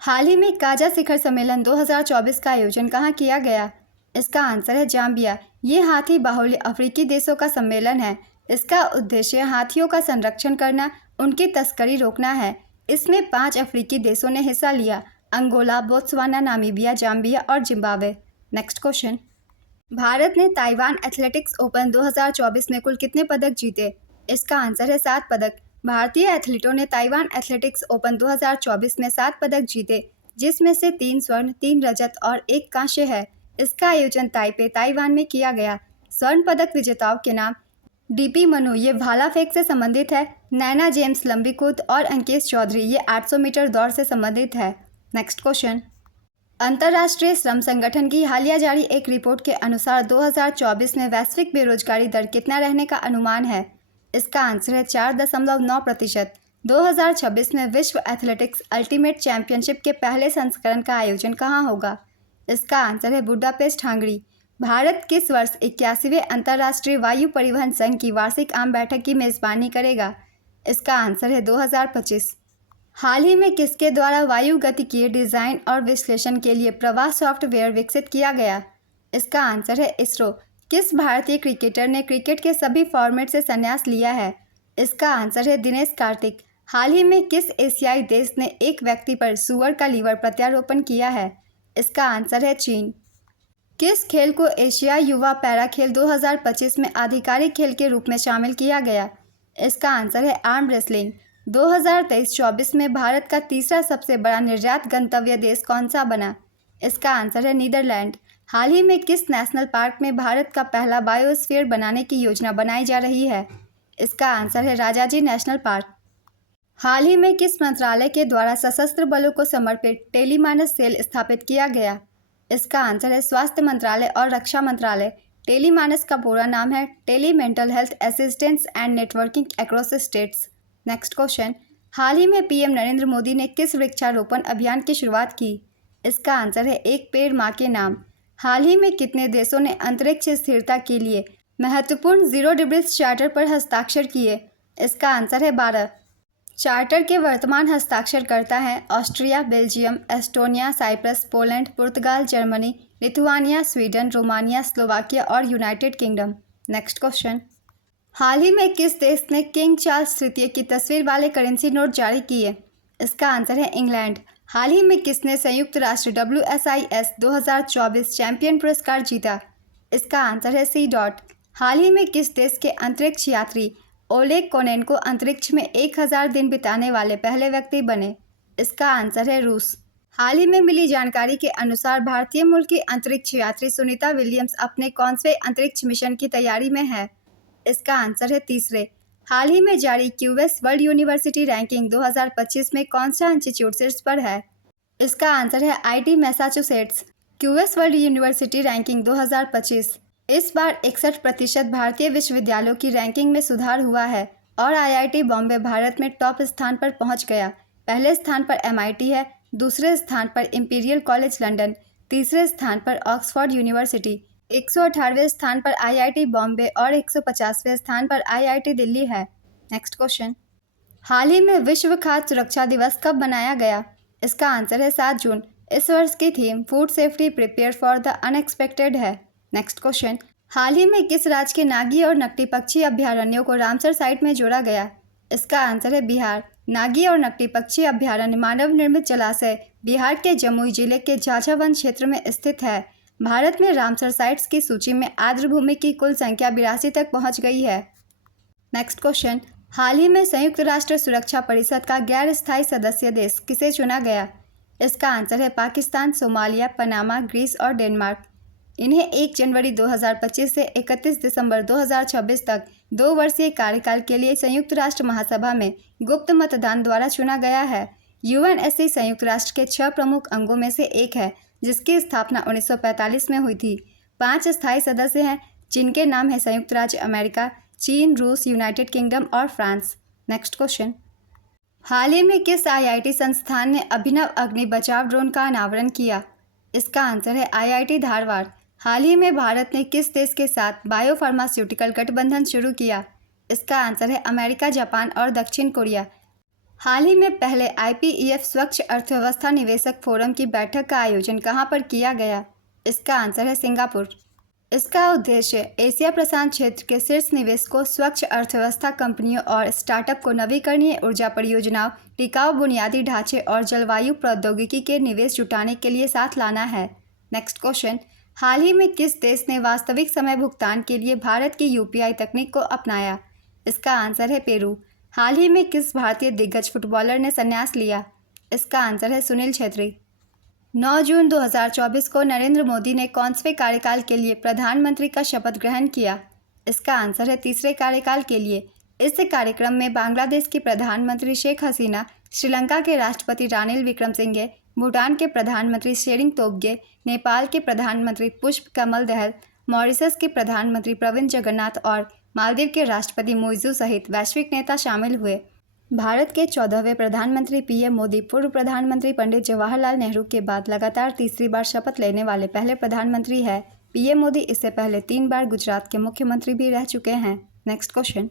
हाल ही में काजा शिखर सम्मेलन 2024 का आयोजन कहाँ किया गया? इसका आंसर है जाम्बिया। ये हाथी बाहुल्य अफ्रीकी देशों का सम्मेलन है। इसका उद्देश्य हाथियों का संरक्षण करना, उनकी तस्करी रोकना है। इसमें 5 अफ्रीकी देशों ने हिस्सा लिया: अंगोला, बोत्सवाना, नामीबिया, जाम्बिया और जिम्बाब्वे। नेक्स्ट क्वेश्चन, भारत ने ताइवान एथलेटिक्स ओपन 2024 में कुल कितने पदक जीते? इसका आंसर है 7 पदक। भारतीय एथलीटों ने ताइवान एथलेटिक्स ओपन 2024 में 7 पदक जीते, जिसमें से 3 स्वर्ण, 3 रजत और 1 कांस्य है। इसका आयोजन ताइपे, ताइवान में किया गया। स्वर्ण पदक विजेताओं के नाम डीपी मनु, ये भाला फेंक से संबंधित है। नैना जेम्स लंबी कूद और अंकेश चौधरी ये 800 मीटर दौड़ से संबंधित है। नेक्स्ट क्वेश्चन, अंतर्राष्ट्रीय श्रम संगठन की हालिया जारी एक रिपोर्ट के अनुसार 2024 में वैश्विक बेरोजगारी दर कितना रहने का अनुमान है? इसका आंसर है 4.9%। 2026 में विश्व एथलेटिक्स अल्टीमेट चैंपियनशिप के पहले संस्करण का आयोजन कहाँ होगा? इसका आंसर है बुडापेस्ट, हंगरी। भारत किस वर्ष 81वें अंतर्राष्ट्रीय वायु परिवहन संघ की वार्षिक आम बैठक की मेजबानी करेगा? इसका आंसर है 2025। हाल ही में किसके द्वारा वायुगतिकीय डिज़ाइन और विश्लेषण के लिए प्रवाह सॉफ्टवेयर विकसित किया गया? इसका आंसर है इसरो। किस भारतीय क्रिकेटर ने क्रिकेट के सभी फॉर्मेट से संन्यास लिया है? इसका आंसर है दिनेश कार्तिक। हाल ही में किस एशियाई देश ने एक व्यक्ति पर सूअर का लीवर प्रत्यारोपण किया है? इसका आंसर है चीन। किस खेल को एशियाई युवा पैरा खेल 2025 में आधिकारिक खेल के रूप में शामिल किया गया? इसका आंसर है आर्म रेसलिंग। 2023-24 में भारत का तीसरा सबसे बड़ा निर्यात गंतव्य देश कौन सा बना? इसका आंसर है नीदरलैंड। हाल ही में किस नेशनल पार्क में भारत का पहला बायोस्फीयर बनाने की योजना बनाई जा रही है? इसका आंसर है राजाजी नेशनल पार्क। हाल ही में किस मंत्रालय के द्वारा सशस्त्र बलों को समर्पित टेलीमानस सेल स्थापित किया गया? इसका आंसर है स्वास्थ्य मंत्रालय और रक्षा मंत्रालय। टेलीमानस का पूरा नाम है tele mental health assistance and networking across states. Next question, हाल ही में पीएम नरेंद्र मोदी ने किस वृक्षारोपण अभियान की शुरुआत की? इसका आंसर है एक पेड़ माँ के नाम। हाल ही में कितने देशों ने अंतरिक्ष स्थिरता के लिए महत्वपूर्ण 0 डिग्रीज चार्टर पर हस्ताक्षर किए? इसका आंसर है 12। चार्टर के वर्तमान हस्ताक्षरकर्ता हैं Austria, Belgium, Estonia, Cyprus, Poland, पुर्तगाल, Germany, Lithuania, Sweden, Romania, Slovakia और यूनाइटेड किंगडम। नेक्स्ट क्वेश्चन, हाल ही में किस देश ने किंग चार्ल्स तृतीय की तस्वीर वाले करेंसी नोट जारी किए? इसका आंसर है इंग्लैंड। हाल ही में किसने संयुक्त राष्ट्र WSIS 2024 चैंपियन पुरस्कार जीता? इसका आंसर है सी डॉट। हाल ही में किस देश के अंतरिक्ष यात्री ओलेग कोनेनको अंतरिक्ष में 1000 दिन बिताने वाले पहले व्यक्ति बने? इसका आंसर है रूस। हाल ही में मिली जानकारी के अनुसार भारतीय मूल की अंतरिक्ष यात्री सुनीता विलियम्स अपने कौनसे अंतरिक्ष मिशन की तैयारी में है? इसका आंसर है तीसरे। हाल ही में जारी क्यूएस वर्ल्ड यूनिवर्सिटी रैंकिंग 2025 में कौन सा इंस्टीट्यूट शीर्ष पर है? इसका आंसर है IT Massachusetts. QS world university ranking 2025। इस बार 61% भारतीय विश्वविद्यालयों की रैंकिंग में सुधार हुआ है और आईआईटी बॉम्बे भारत में टॉप स्थान पर पहुंच गया। पहले स्थान पर एमआईटी है, दूसरे स्थान पर इंपीरियल कॉलेज लंदन, तीसरे स्थान पर ऑक्सफोर्ड यूनिवर्सिटी, 118वें स्थान पर आईआईटी बॉम्बे और 150वें स्थान पर आईआईटी दिल्ली है। नेक्स्ट क्वेश्चन, हाल ही में विश्व खाद्य सुरक्षा दिवस कब मनाया गया? इसका आंसर है 7 जून। इस वर्ष की theme food safety prepare for the unexpected है। नेक्स्ट क्वेश्चन, हाल ही में किस राज्य के नागी और नकटी पक्षी अभ्यारण्यों को रामसर साइट में जोड़ा गया? इसका आंसर है बिहार। नागी और नकटी पक्षी अभ्यारण्य मानव निर्मित जलाशय बिहार के जमुई जिले के झाझा वन क्षेत्र में स्थित है। भारत में रामसर साइट्स की सूची में आर्द्रभूमि की कुल संख्या 82 तक पहुंच गई है। नेक्स्ट क्वेश्चन, हाल ही में संयुक्त राष्ट्र सुरक्षा परिषद का गैर स्थायी सदस्य देश किसे चुना गया? इसका आंसर है पाकिस्तान, सोमालिया, पनामा, ग्रीस और डेनमार्क। इन्हें 1 जनवरी 2025 से 31 दिसंबर 2026 तक 2 वर्षीय कार्यकाल के लिए संयुक्त राष्ट्र महासभा में गुप्त मतदान द्वारा चुना गया है। यूएनएससी संयुक्त राष्ट्र के 6 प्रमुख अंगों में से एक है, जिसकी स्थापना 1945 में हुई थी। 5 स्थायी सदस्य हैं, जिनके नाम है संयुक्त राज्य अमेरिका, चीन, रूस, यूनाइटेड किंगडम और फ्रांस। नेक्स्ट क्वेश्चन, हाल ही में किस आईआईटी संस्थान ने अभिनव अग्नि बचाव ड्रोन का अनावरण किया? इसका आंसर है आईआईटी धारवाड़। हाल ही में भारत ने किस देश के साथ बायोफार्मास्यूटिकल गठबंधन शुरू किया? इसका आंसर है अमेरिका, जापान और दक्षिण कोरिया। हाल ही में पहले IPEF स्वच्छ अर्थव्यवस्था निवेशक फोरम की बैठक का आयोजन कहां पर किया गया? इसका आंसर है सिंगापुर। इसका उद्देश्य एशिया प्रशांत क्षेत्र के शीर्ष निवेशकों, स्वच्छ अर्थव्यवस्था कंपनियों और स्टार्टअप को नवीकरणीय ऊर्जा परियोजनाओं, टिकाऊ बुनियादी ढांचे और जलवायु प्रौद्योगिकी के निवेश जुटाने के लिए साथ लाना है। नेक्स्ट क्वेश्चन, हाल ही में किस देश ने वास्तविक समय भुगतान के लिए भारत की UPI तकनीक को अपनाया? इसका आंसर है पेरू। हाल ही में किस भारतीय दिग्गज फुटबॉलर ने संन्यास लिया? इसका आंसर है सुनील छेत्री। 9 जून 2024 को नरेंद्र मोदी ने कौनसे कार्यकाल के लिए प्रधानमंत्री का शपथ ग्रहण किया? इसका आंसर है तीसरे कार्यकाल के लिए। इस कार्यक्रम में बांग्लादेश की प्रधानमंत्री शेख हसीना, श्रीलंका के राष्ट्रपति रानिल विक्रमसिंघे, भूटान के प्रधानमंत्री शेरिंग तोब्गे, नेपाल के प्रधानमंत्री पुष्प कमल दहल, मॉरिशस के प्रधानमंत्री प्रविंद जगन्नाथ और मालदीव के राष्ट्रपति मुइज़्ज़ू सहित वैश्विक नेता शामिल हुए। भारत के 14वें प्रधानमंत्री पीएम मोदी पूर्व प्रधानमंत्री पंडित जवाहरलाल नेहरू के बाद लगातार तीसरी बार शपथ लेने वाले पहले प्रधानमंत्री हैं। पीएम मोदी इससे पहले 3 बार गुजरात के मुख्यमंत्री भी रह चुके हैं। नेक्स्ट क्वेश्चन,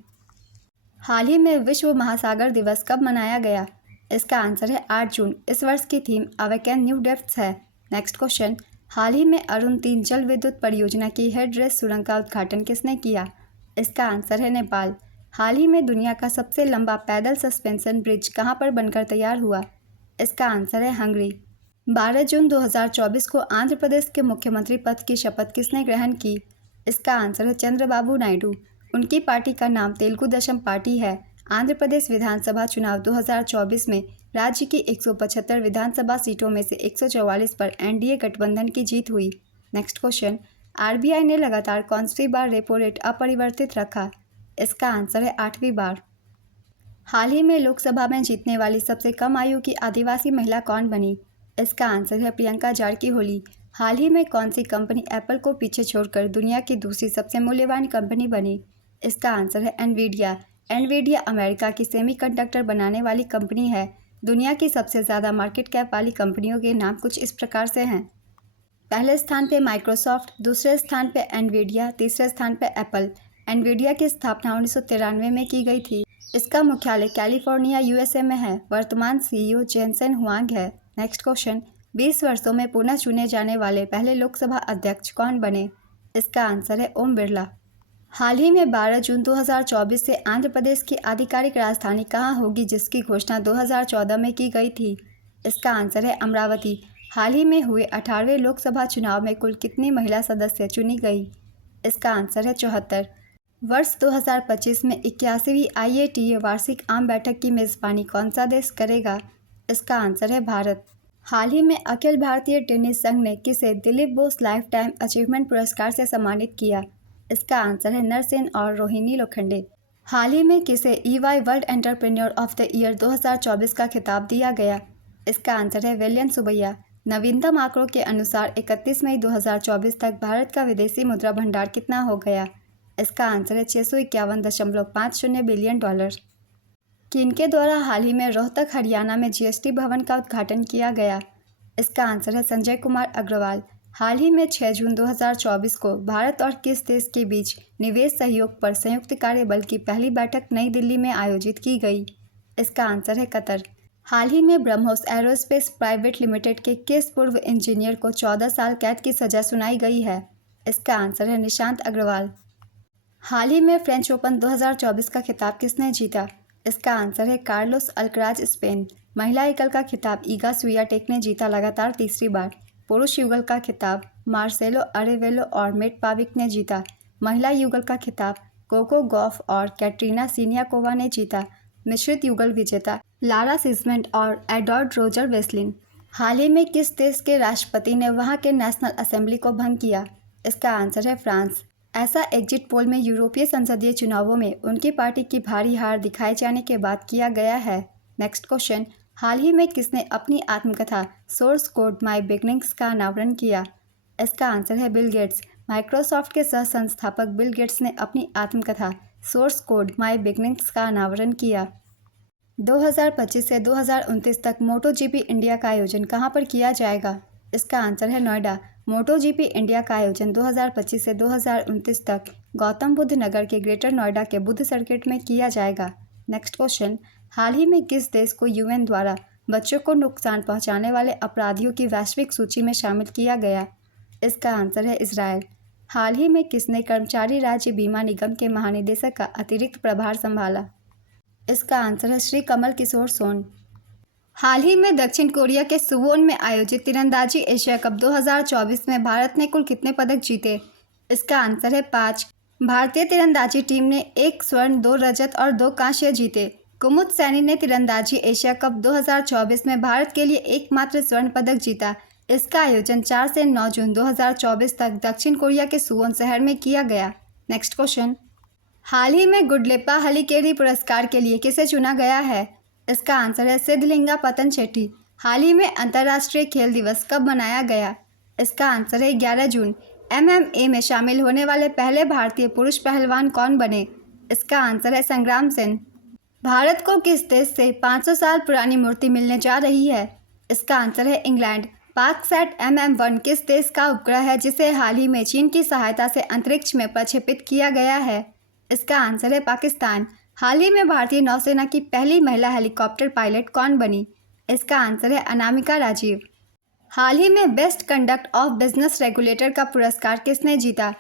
हाल ही में विश्व महासागर दिवस कब मनाया गया? इसका आंसर है 8 जून। इस वर्ष की थीम अवेकन न्यू डेप्थ्स है। नेक्स्ट क्वेश्चन, हाल ही में अरुण 3 जल विद्युत परियोजना की हेडरेस सुरंग का उद्घाटन किसने किया? इसका आंसर है नेपाल। हाल ही में दुनिया का सबसे लंबा पैदल सस्पेंशन ब्रिज कहां पर बनकर तैयार हुआ? इसका आंसर है हंगरी। 12 जून 2024 को आंध्र प्रदेश के मुख्यमंत्री पद की शपथ किसने ग्रहण की? इसका आंसर है चंद्रबाबू नायडू। उनकी पार्टी का नाम तेलुगु देशम पार्टी है। आंध्र प्रदेश विधानसभा चुनाव 2024 में राज्य की 175 विधानसभा सीटों में से 144 पर एनडीए गठबंधन की जीत हुई। नेक्स्ट क्वेश्चन, आरबीआई ने लगातार कौनसी बार रेपो रेट अपरिवर्तित रखा? इसका आंसर है 8वीं बार। हाल ही में लोकसभा में जीतने वाली सबसे कम आयु की आदिवासी महिला कौन बनी? इसका आंसर है प्रियंका जारकीहोली। हाल ही में कौन सी कंपनी एप्पल को पीछे छोड़कर दुनिया की दूसरी सबसे मूल्यवान कंपनी बनी? इसका आंसर है एनवीडिया। एनवीडिया अमेरिका की सेमीकंडक्टर बनाने वाली कंपनी है। दुनिया की सबसे ज़्यादा मार्केट कैप वाली कंपनियों के नाम कुछ इस प्रकार से हैं। पहले स्थान पे माइक्रोसॉफ्ट, दूसरे स्थान पे एनवीडिया, तीसरे स्थान पे एप्पल। एनवीडिया की स्थापना 1993 में की गई थी। इसका मुख्यालय कैलिफोर्निया यूएसए में है। वर्तमान सीईओ जेनसेन हुआंग है। नेक्स्ट क्वेश्चन, 20 वर्षों में पुनः चुने जाने वाले पहले लोकसभा अध्यक्ष कौन बने? इसका आंसर है ओम बिरला। हाल ही में 12 जून 2024 से आंध्र प्रदेश की आधिकारिक राजधानी कहाँ होगी, जिसकी घोषणा 2014 में की गई थी? इसका आंसर है अमरावती। हाल ही में हुए 18वें लोकसभा चुनाव में कुल कितनी महिला सदस्य चुनी गई? इसका आंसर है 74। वर्ष 2025 में 81वीं IATA वार्षिक आम बैठक की मेज़बानी कौन सा देश करेगा? इसका आंसर है भारत। हाल ही में अखिल भारतीय टेनिस संघ ने किसे Dilip Bose life time achievement पुरस्कार से सम्मानित किया? इसका आंसर है नरसेन और रोहिणी लोखंडे। हाल ही में किसे EY world entrepreneur of the year 2024 का खिताब दिया गया? इसका आंसर है वेलियन सुबैया। नवीनतम आंकड़ों के अनुसार 31 मई 2024 तक भारत का विदेशी मुद्रा भंडार कितना हो गया? इसका आंसर है $651.50 बिलियन। किनके द्वारा हाल ही में रोहतक हरियाणा में GST भवन का उद्घाटन किया गया? इसका आंसर है संजय कुमार अग्रवाल। हाल ही में 6 जून 2024 को भारत और किस देश के बीच निवेश सहयोग पर संयुक्त कार्यबल की पहली बैठक नई दिल्ली में आयोजित की गई? इसका आंसर है कतर। हाल ही में ब्रह्मोस एरोस्पेस प्राइवेट लिमिटेड के किस पूर्व इंजीनियर को 14 साल कैद की सजा सुनाई गई है? इसका आंसर है निशांत अग्रवाल। हाल ही में फ्रेंच ओपन 2024 का खिताब किसने जीता? इसका आंसर है कार्लोस अल्कराज स्पेन। महिला युगल का खिताब ईगा स्वियाटेक ने जीता लगातार तीसरी बार। पुरुष युगल का खिताब मार्सेलो अरेवेलो और मेट पाविक ने जीता। महिला युगल का खिताब कोको गॉफ और कैटरीना सिनियाकोवा ने जीता। मिश्रित युगल विजेता लारा सिजमेंट और एडवर्ड रोजर वेस्लिन। हाल ही में किस देश के राष्ट्रपति ने वहां के नेशनल असेंबली को भंग किया? इसका आंसर है फ्रांस। ऐसा एग्जिट पोल में यूरोपीय संसदीय चुनावों में उनकी पार्टी की भारी हार दिखाए जाने के बाद किया गया है। नेक्स्ट क्वेश्चन, हाल ही में किसने अपनी आत्मकथा सोर्स कोड माय बिगनिंग्स का अनावरण किया? इसका आंसर है बिल गेट्स। माइक्रोसॉफ्ट के सह संस्थापक बिल गेट्स ने अपनी आत्मकथा सोर्स कोड माय बिगनिंग्स का अनावरण किया। 2025 से 2029 तक MotoGP इंडिया का आयोजन कहां पर किया जाएगा? इसका आंसर है नोएडा। MotoGP इंडिया का आयोजन 2025 से 2029 तक गौतम बुद्ध नगर के ग्रेटर नोएडा के बुद्ध सर्किट में किया जाएगा। नेक्स्ट क्वेश्चन, हाल ही में किस देश को UN द्वारा बच्चों को नुकसान पहुंचाने वाले अपराधियों की वैश्विक सूची में शामिल किया गया? इसका आंसर है इजरायल। हाल ही में किसने कर्मचारी राज्य बीमा निगम के महानिदेशक का अतिरिक्त प्रभार संभाला? इसका आंसर है श्री कमल किशोर सोन। हाल ही में दक्षिण कोरिया के सुवोन में आयोजित तीरंदाजी एशिया कप 2024 में भारत ने कुल कितने पदक जीते? इसका आंसर है 5। भारतीय तीरंदाजी टीम ने 1 स्वर्ण, 2 रजत और 2 कांस्य जीते। कुमुद सैनी ने तीरंदाजी एशिया कप 2024 में भारत के लिए एकमात्र स्वर्ण पदक जीता। इसका आयोजन 4 से 9 जून 2024 तक दक्षिण कोरिया के सुवोन शहर में किया गया। नेक्स्ट क्वेश्चन, हाल ही में गुडलेप्पा हलीकेरी पुरस्कार के लिए किसे चुना गया है? इसका आंसर है सिद्धलिंगा पतन शेट्टी। हाल ही में अंतर्राष्ट्रीय खेल दिवस कब मनाया गया? इसका आंसर है 11 जून। MMA में शामिल होने वाले पहले भारतीय पुरुष पहलवान कौन बने? इसका आंसर है संग्राम सिंह। भारत को किस देश से 500 साल पुरानी मूर्ति मिलने जा रही है? इसका आंसर है इंग्लैंड। पाकसैट MM-1 किस देश का उपग्रह है जिसे हाल ही में चीन की सहायता से अंतरिक्ष में प्रक्षेपित किया गया है? इसका आंसर है पाकिस्तान। हाल ही में भारतीय नौसेना की पहली महिला हेलीकॉप्टर पायलट कौन बनी? इसका आंसर है अनामिका राजीव। हाल ही में best conduct of business regulator का पुरस्कार किसने जीता?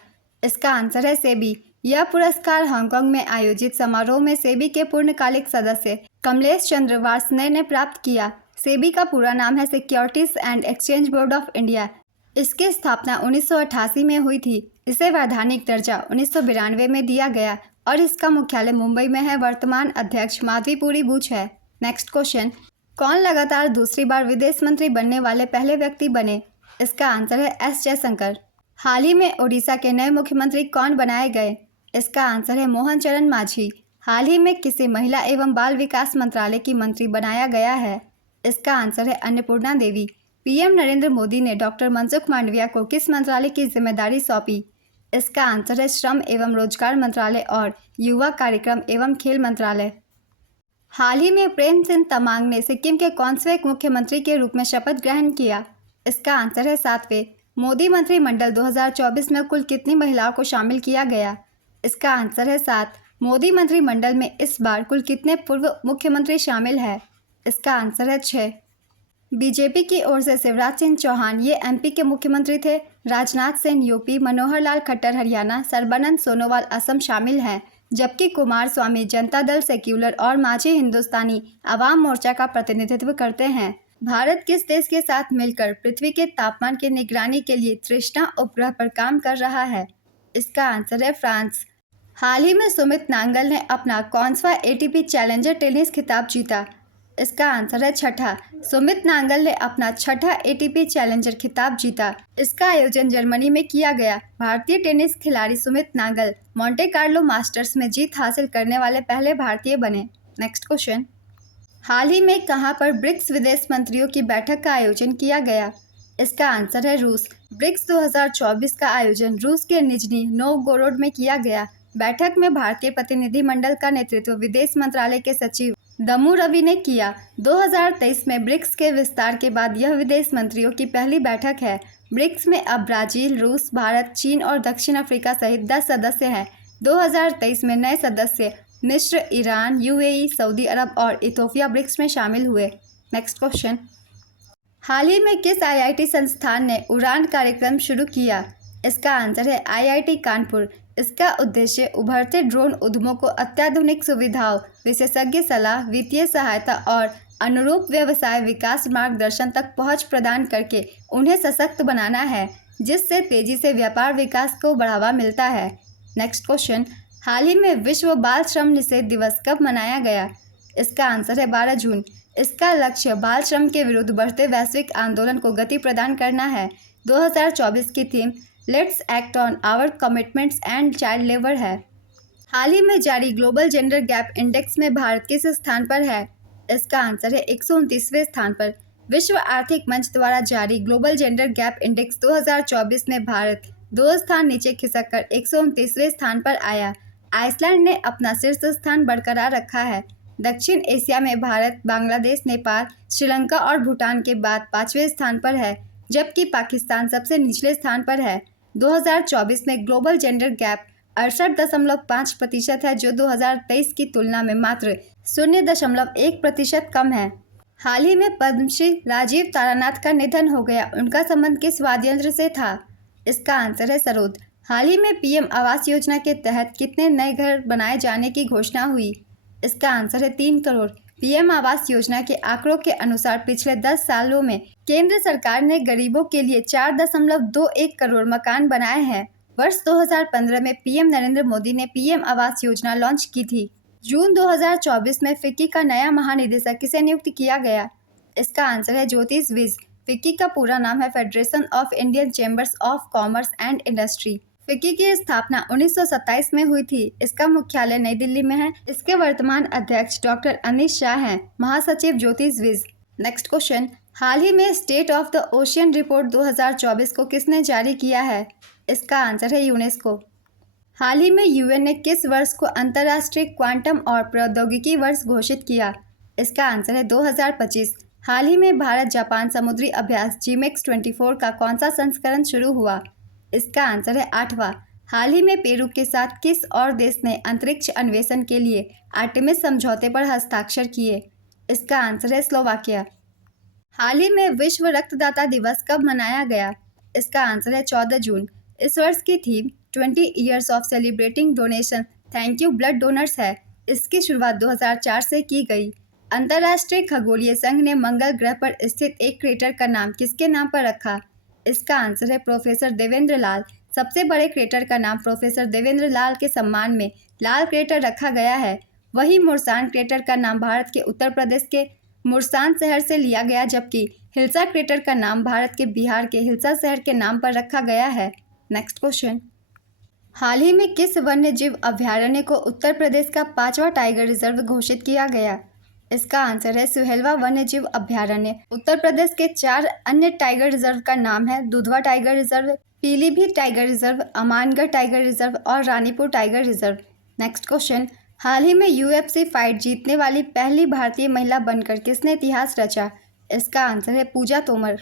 इसका आंसर है सेबी। यह पुरस्कार हांगकांग में आयोजित समारोह में सेबी के पूर्णकालिक सदस्य कमलेश चंद्र वार्ष्णेय ने प्राप्त किया। सेबी का पूरा नाम है securities and exchange board of India. इसकी स्थापना 1988 में हुई थी। इसे वैधानिक दर्जा 1992 में दिया गया और इसका मुख्यालय मुंबई में है। वर्तमान अध्यक्ष माधवीपुरी बुच है। नेक्स्ट क्वेश्चन, कौन लगातार दूसरी बार विदेश मंत्री बनने वाले पहले व्यक्ति बने? इसका आंसर है एस जयशंकर। हाल ही में ओडिशा के नए मुख्यमंत्री कौन बनाए गए? इसका आंसर है मोहन चरण मांझी। हाल ही में किसे महिला एवं बाल विकास मंत्रालय की मंत्री बनाया गया है? इसका आंसर है अन्नपूर्णा देवी। पीएम नरेंद्र मोदी ने डॉक्टर मनसुख मांडविया को किस मंत्रालय की जिम्मेदारी सौंपी? इसका आंसर है श्रम एवं रोजगार मंत्रालय और युवा कार्यक्रम एवं खेल मंत्रालय। हाल ही में प्रेम सिंह तमांग ने सिक्किम के कौनसे मुख्यमंत्री के रूप में शपथ ग्रहण किया? इसका आंसर है 7वें। मोदी मंत्रिमंडल 2024 में कुल कितनी महिलाओं को शामिल किया गया? इसका आंसर है 7। मोदी मंत्रिमंडल में इस बार कुल कितने पूर्व मुख्यमंत्री शामिल है? इसका आंसर है 6। बीजेपी की ओर से शिवराज सिंह चौहान ये MP के मुख्यमंत्री थे। राजनाथ सिंह यूपी, मनोहर लाल खट्टर हरियाणा, सर्बानंद सोनोवाल असम शामिल हैं, जबकि कुमार स्वामी जनता दल सेक्युलर और मांझी हिंदुस्तानी आवाम मोर्चा का प्रतिनिधित्व करते हैं। भारत किस देश के साथ मिलकर पृथ्वी के तापमान की निगरानी के लिए तृष्णा उपग्रह पर काम कर रहा है? इसका आंसर है फ्रांस। हाल ही में सुमित नांगल ने अपना कौनसा ATP चैलेंजर टेनिस खिताब जीता? इसका आंसर है 6ठा। सुमित नांगल ने अपना 6ठा ATP चैलेंजर खिताब जीता। इसका आयोजन जर्मनी में किया गया। भारतीय टेनिस खिलाड़ी Sumit Nangal Monte Carlo masters में जीत हासिल करने वाले पहले भारतीय बने। नेक्स्ट क्वेश्चन, हाल ही में कहां पर ब्रिक्स विदेश मंत्रियों की बैठक का आयोजन किया गया? इसका आंसर है रूस। ब्रिक्स 2024 का आयोजन रूस के निजनी नोवगोरोड में किया गया। बैठक में भारतीय प्रतिनिधिमंडल का नेतृत्व विदेश मंत्रालय के सचिव दमू रवि ने किया। 2023 में ब्रिक्स के विस्तार के बाद यह विदेश मंत्रियों की पहली बैठक है। ब्रिक्स में अब ब्राजील, रूस, भारत, चीन और दक्षिण अफ्रीका सहित 10 सदस्य हैं। 2023 में नए सदस्य मिस्र, ईरान, UAE, सऊदी अरब और इथोपिया ब्रिक्स में शामिल हुए। नेक्स्ट क्वेश्चन, हाल ही में किस IIT संस्थान ने उड़ान कार्यक्रम शुरू किया? इसका आंसर है IIT कानपुर। इसका उद्देश्य उभरते ड्रोन उद्यमों को अत्याधुनिक सुविधाओं, विशेषज्ञ सलाह, वित्तीय सहायता और अनुरूप व्यवसाय विकास मार्गदर्शन तक पहुंच प्रदान करके उन्हें सशक्त बनाना है, जिससे तेजी से व्यापार विकास को बढ़ावा मिलता है। नेक्स्ट क्वेश्चन, हाल ही में विश्व बाल श्रम निषेध दिवस कब मनाया गया? इसका आंसर है 12 जून। इसका लक्ष्य बाल श्रम के विरुद्ध बढ़ते वैश्विक आंदोलन को गति प्रदान करना है। 2024 की theme let's act on our commitments end child labour है। हाल ही में जारी ग्लोबल जेंडर गैप इंडेक्स में भारत किस स्थान पर है? इसका आंसर है 129वें स्थान पर। विश्व आर्थिक मंच द्वारा जारी ग्लोबल जेंडर गैप इंडेक्स 2024 में भारत 2 स्थान नीचे खिसककर 129वें स्थान पर आया। आइसलैंड ने अपना शीर्ष स्थान बरकरार रखा है। दक्षिण एशिया में भारत, बांग्लादेश, नेपाल, श्रीलंका और भूटान के बाद 5वें स्थान पर है, जबकि पाकिस्तान सबसे निचले स्थान पर है। 2024 में ग्लोबल जेंडर गैप 68.5% है, जो 2023 की तुलना में मात्र 0.1% कम है। हाल ही में पद्मश्री राजीव तारानाथ का निधन हो गया। उनका संबंध किस वाद्य यंत्र से था? इसका आंसर है सरोद। हाल ही में PM आवास योजना के तहत कितने नए घर बनाए जाने की घोषणा हुई? इसका आंसर है 3 करोड़। PM आवास योजना के आंकड़ों के अनुसार पिछले 10 सालों में केंद्र सरकार ने गरीबों के लिए 4.21 करोड़ मकान बनाए हैं। वर्ष 2015 में PM नरेंद्र मोदी ने PM आवास योजना लॉन्च की थी। जून 2024 में फिक्की का नया महानिदेशक किसे नियुक्त किया गया? इसका आंसर है ज्योतिष विज। फिक्की का पूरा नाम है federation of Indian chambers of commerce and industry. FICCI की स्थापना 1927 में हुई थी। इसका मुख्यालय नई दिल्ली में है। इसके वर्तमान अध्यक्ष डॉक्टर अनीश शाह हैं। महासचिव ज्योतिष विज। नेक्स्ट क्वेश्चन, हाल ही में state of the ocean report 2024 को किसने जारी किया है? इसका आंसर है यूनेस्को। हाल ही में यूएन ने किस वर्ष को अंतर्राष्ट्रीय क्वांटम और प्रौद्योगिकी वर्ष घोषित किया? इसका आंसर है 2025। हाल ही में भारत जापान समुद्री अभ्यास GMEX 24 का कौन सा संस्करण शुरू हुआ? इसका आंसर है 8वां। हाल ही में पेरू के साथ किस और देश ने अंतरिक्ष अन्वेषण के लिए आर्टेमिस समझौते पर हस्ताक्षर किए? इसका आंसर है स्लोवाकिया। हाल ही में विश्व रक्तदाता दिवस कब मनाया गया? इसका आंसर है 14 जून। इस वर्ष की theme 20 years of celebrating donation thank you blood donors है। इसकी शुरुआत 2004 से की गई। अंतर्राष्ट्रीय खगोलीय संघ ने मंगल ग्रह पर स्थित एक क्रेटर का नाम किसके नाम पर रखा? इसका आंसर है प्रोफेसर देवेंद्र लाल। सबसे बड़े क्रेटर का नाम प्रोफेसर देवेंद्र लाल के सम्मान में लाल क्रेटर रखा गया है। वहीं मुरसान क्रेटर का नाम भारत के उत्तर प्रदेश के मुरसान शहर से लिया गया, जबकि हिल्सा क्रेटर का नाम भारत के बिहार के हिल्सा शहर के नाम पर रखा गया है। नेक्स्ट क्वेश्चन, हाल ही में किस वन्य जीव अभयारण्य को उत्तर प्रदेश का 5वां टाइगर रिजर्व घोषित किया गया? इसका आंसर है सुहेलवा वन्य जीव अभयारण्य। उत्तर प्रदेश के 4 अन्य टाइगर रिजर्व का नाम है Dudhwa tiger reserve, Pilibhit tiger reserve, Amangarh tiger reserve और Ranipur tiger reserve. Next question, हाल ही में UFC फाइट जीतने वाली पहली भारतीय महिला बनकर किसने इतिहास रचा? इसका आंसर है पूजा तोमर।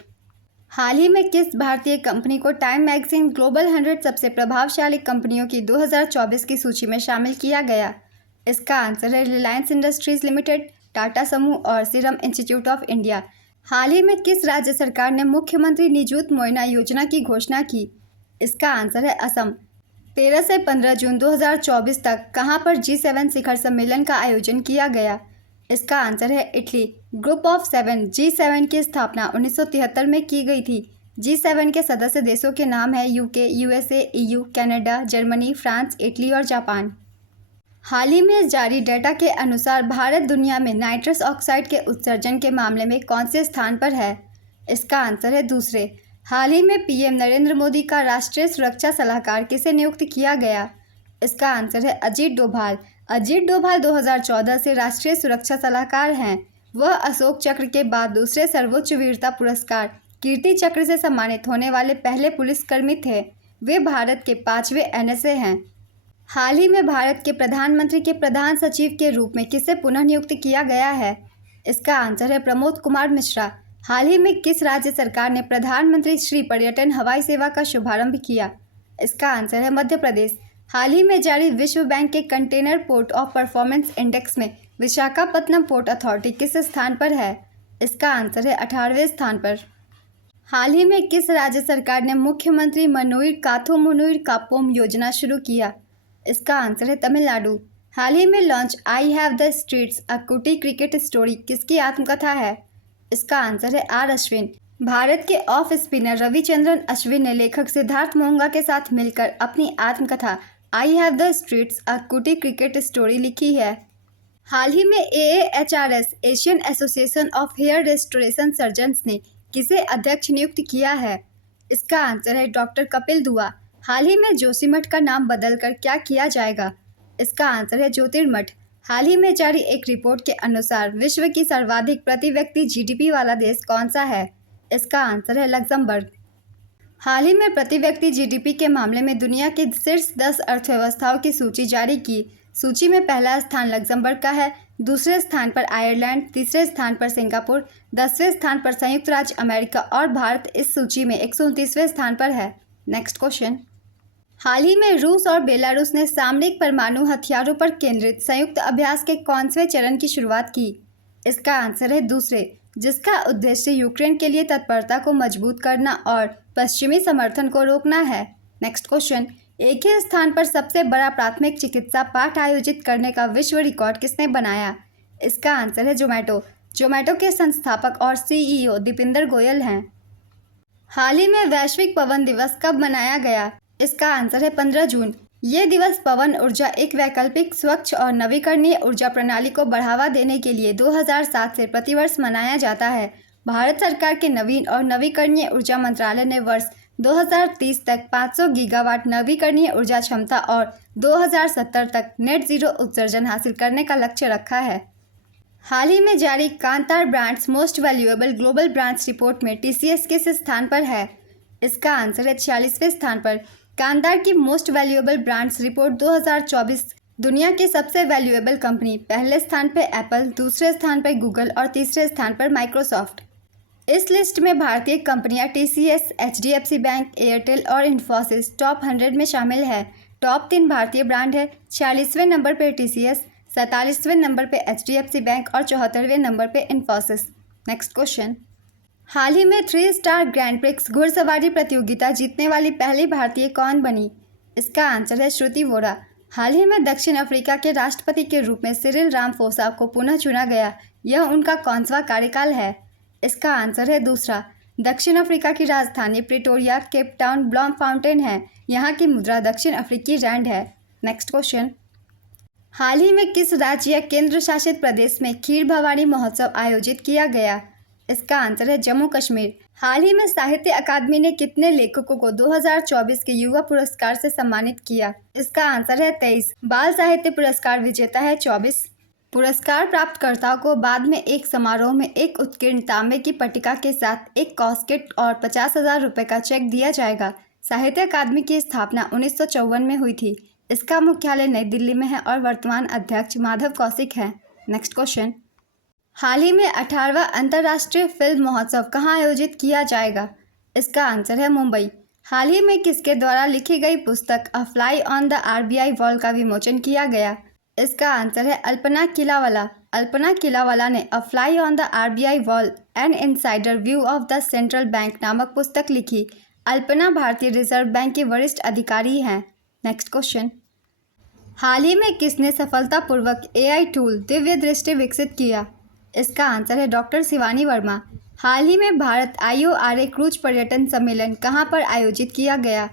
हाल ही में किस भारतीय कंपनी को टाइम मैगजीन ग्लोबल 100 सबसे प्रभावशाली कंपनियों की 2024 की सूची में शामिल किया गया? इसका आंसर है रिलायंस इंडस्ट्रीज लिमिटेड, टाटा समूह और सीरम इंस्टीट्यूट ऑफ इंडिया। हाल ही में किस राज्य सरकार ने मुख्यमंत्री निजुत मोइना योजना की घोषणा की? इसका आंसर है असम। 13 से 15 जून 2024 तक कहां पर G7 शिखर सम्मेलन का आयोजन किया गया? इसका आंसर है इटली। ग्रुप ऑफ 7 G7 की स्थापना 1973 में की गई थी। G7 के सदस्य देशों के नाम है UK, USA, EU, Canada, Germany, France, Italy और जापान। हाल ही में जारी डेटा के अनुसार भारत दुनिया में नाइट्रस ऑक्साइड के उत्सर्जन के मामले में कौन से स्थान पर है? इसका आंसर है दूसरे। हाल ही में PM नरेंद्र मोदी का राष्ट्रीय सुरक्षा सलाहकार किसे नियुक्त किया गया? इसका आंसर है अजीत डोभाल। अजीत डोभाल 2014 से राष्ट्रीय सुरक्षा सलाहकार हैं। वह अशोक चक्र के बाद दूसरे सर्वोच्च वीरता पुरस्कार कीर्ति चक्र से सम्मानित होने वाले पहले पुलिसकर्मी थे। वे भारत के 5वें NSA हैं। हाल ही में भारत के प्रधानमंत्री के प्रधान सचिव के रूप में किसे पुनः नियुक्त किया गया है? इसका आंसर है प्रमोद कुमार मिश्रा। हाल ही में किस राज्य सरकार ने प्रधानमंत्री श्री पर्यटन हवाई सेवा का शुभारंभ किया? इसका आंसर है मध्य प्रदेश। हाल ही में जारी विश्व बैंक के container port of performance index में विशाखापत्तनम पोर्ट अथॉरिटी किस स्थान पर है? इसका आंसर है 18वें स्थान पर। हाल ही में किस राज्य सरकार ने मुख्यमंत्री मनुइर काथुमुनुइर काप्पोम योजना शुरू किया? इसका आंसर है तमिलनाडु। हाल ही में launch I have the streets a कुटी क्रिकेट स्टोरी किसकी आत्मकथा है? इसका आंसर है R अश्विन। भारत के ऑफ स्पिनर रविचंद्रन अश्विन ने लेखक सिद्धार्थ मोहंगा के साथ मिलकर अपनी आत्मकथा I have the streets a कुटी क्रिकेट स्टोरी लिखी है। हाल ही में AAHRS Asian association of hair restoration surgeons ने किसे अध्यक्ष नियुक्त किया है? इसका आंसर है डॉक्टर कपिल दुआ। हाल ही में जोशीमठ का नाम बदलकर क्या किया जाएगा? इसका आंसर है ज्योतिर्मठ। हाल ही में जारी एक रिपोर्ट के अनुसार विश्व की सर्वाधिक प्रति व्यक्ति GDP वाला देश कौन सा है? इसका आंसर है लग्जमबर्ग। हाल ही में प्रति व्यक्ति GDP के मामले में दुनिया की शीर्ष 10 अर्थव्यवस्थाओं की सूची जारी की। सूची में पहला स्थान लग्जमबर्ग का है, दूसरे स्थान पर आयरलैंड, तीसरे स्थान पर सिंगापुर, 10वें स्थान पर संयुक्त राज्य अमेरिका और भारत इस सूची में 129वें स्थान पर है। नेक्स्ट क्वेश्चन, हाल ही में रूस और बेलारूस ने सामरिक परमाणु हथियारों पर केंद्रित संयुक्त अभ्यास के कौनसे चरण की शुरुआत की? इसका आंसर है दूसरे, जिसका उद्देश्य यूक्रेन के लिए तत्परता को मजबूत करना और पश्चिमी समर्थन को रोकना है। नेक्स्ट क्वेश्चन, एक ही स्थान पर सबसे बड़ा प्राथमिक चिकित्सा पाठ आयोजित करने का विश्व रिकॉर्ड किसने बनाया? इसका आंसर है जोमैटो। जोमैटो के संस्थापक और CEO दीपिंदर गोयल हैं। हाल ही में वैश्विक पवन दिवस कब मनाया गया? इसका आंसर है 15 जून। ये दिवस पवन ऊर्जा एक वैकल्पिक, स्वच्छ और नवीकरणीय ऊर्जा प्रणाली को बढ़ावा देने के लिए 2007 से प्रतिवर्ष मनाया जाता है। भारत सरकार के नवीन और नवीकरणीय ऊर्जा मंत्रालय ने वर्ष 2030 तक 500 गीगावाट नवीकरणीय ऊर्जा क्षमता और 2070 तक नेट जीरो उत्सर्जन हासिल करने का लक्ष्य रखा है। हाल ही में जारी कांतार brands most valuable global brands report में टीसीएस किस स्थान पर है? इसका आंसर है 46वें स्थान पर। कांतार की मोस्ट वैल्यूएबल ब्रांड्स रिपोर्ट 2024 दुनिया की सबसे वैल्यूएबल कंपनी, पहले स्थान पर एप्पल, दूसरे स्थान पर गूगल और तीसरे स्थान पर माइक्रोसॉफ्ट। इस लिस्ट में भारतीय कंपनियां टीसीएस, एचडीएफसी बैंक, एयरटेल और इन्फोसिस टॉप 100 में शामिल है। टॉप 3 भारतीय ब्रांड है। 46वें नंबर पर टीसीएस, 47वें नंबर पे एचडीएफसी बैंक और 74वें नंबर पे इन्फोसिस। नेक्स्ट क्वेश्चन, हाल ही में 3 स्टार ग्रैंड प्रिक्स घुड़सवारी प्रतियोगिता जीतने वाली पहली भारतीय कौन बनी? इसका आंसर है श्रुति वोरा। हाल ही में दक्षिण अफ्रीका के राष्ट्रपति के रूप में सिरिल रामाफोसा को पुनः चुना गया। यह उनका कौनसा कार्यकाल है? इसका आंसर है दूसरा। दक्षिण अफ्रीका की राजधानी प्रिटोरिया, केप टाउन, ब्लॉमफाउंटेन है। यहाँ की मुद्रा दक्षिण अफ्रीकी रैंड है। नेक्स्ट क्वेश्चन, हाल ही में किस राज्य या केंद्र शासित प्रदेश में खीर भवानी महोत्सव आयोजित किया गया? इसका आंसर है जम्मू कश्मीर। हाल ही में साहित्य अकादमी ने कितने लेखकों को 2024 के युवा पुरस्कार से सम्मानित किया? इसका आंसर है 23। बाल साहित्य पुरस्कार विजेता है 24। पुरस्कार प्राप्तकर्ताओं को बाद में एक समारोह में एक उत्कीर्ण तांबे की पट्टिका के साथ एक कॉस्केट और 50,000 रुपये का चेक दिया जाएगा। साहित्य अकादमी की स्थापना 1954 में हुई थी। इसका मुख्यालय नई दिल्ली में है और वर्तमान अध्यक्ष माधव कौशिक है। नेक्स्ट क्वेश्चन, हाल ही में 18वां अंतर्राष्ट्रीय फिल्म महोत्सव कहाँ आयोजित किया जाएगा? इसका आंसर है मुंबई। हाल ही में किसके द्वारा लिखी गई पुस्तक अ fly on the RBI wall का विमोचन किया गया? इसका आंसर है अल्पना किलावाला। अल्पना किलावाला ने अ fly on the RBI wall N insider view of the central bank नामक पुस्तक लिखी। अल्पना भारतीय रिजर्व बैंक के वरिष्ठ अधिकारी हैं। नेक्स्ट क्वेश्चन, हाल ही में किसने सफलतापूर्वक एआई टूल दिव्य दृष्टि विकसित किया? इसका आंसर है डॉक्टर शिवानी वर्मा। हाल ही में भारत IORA क्रूज पर्यटन सम्मेलन कहाँ पर आयोजित किया गया?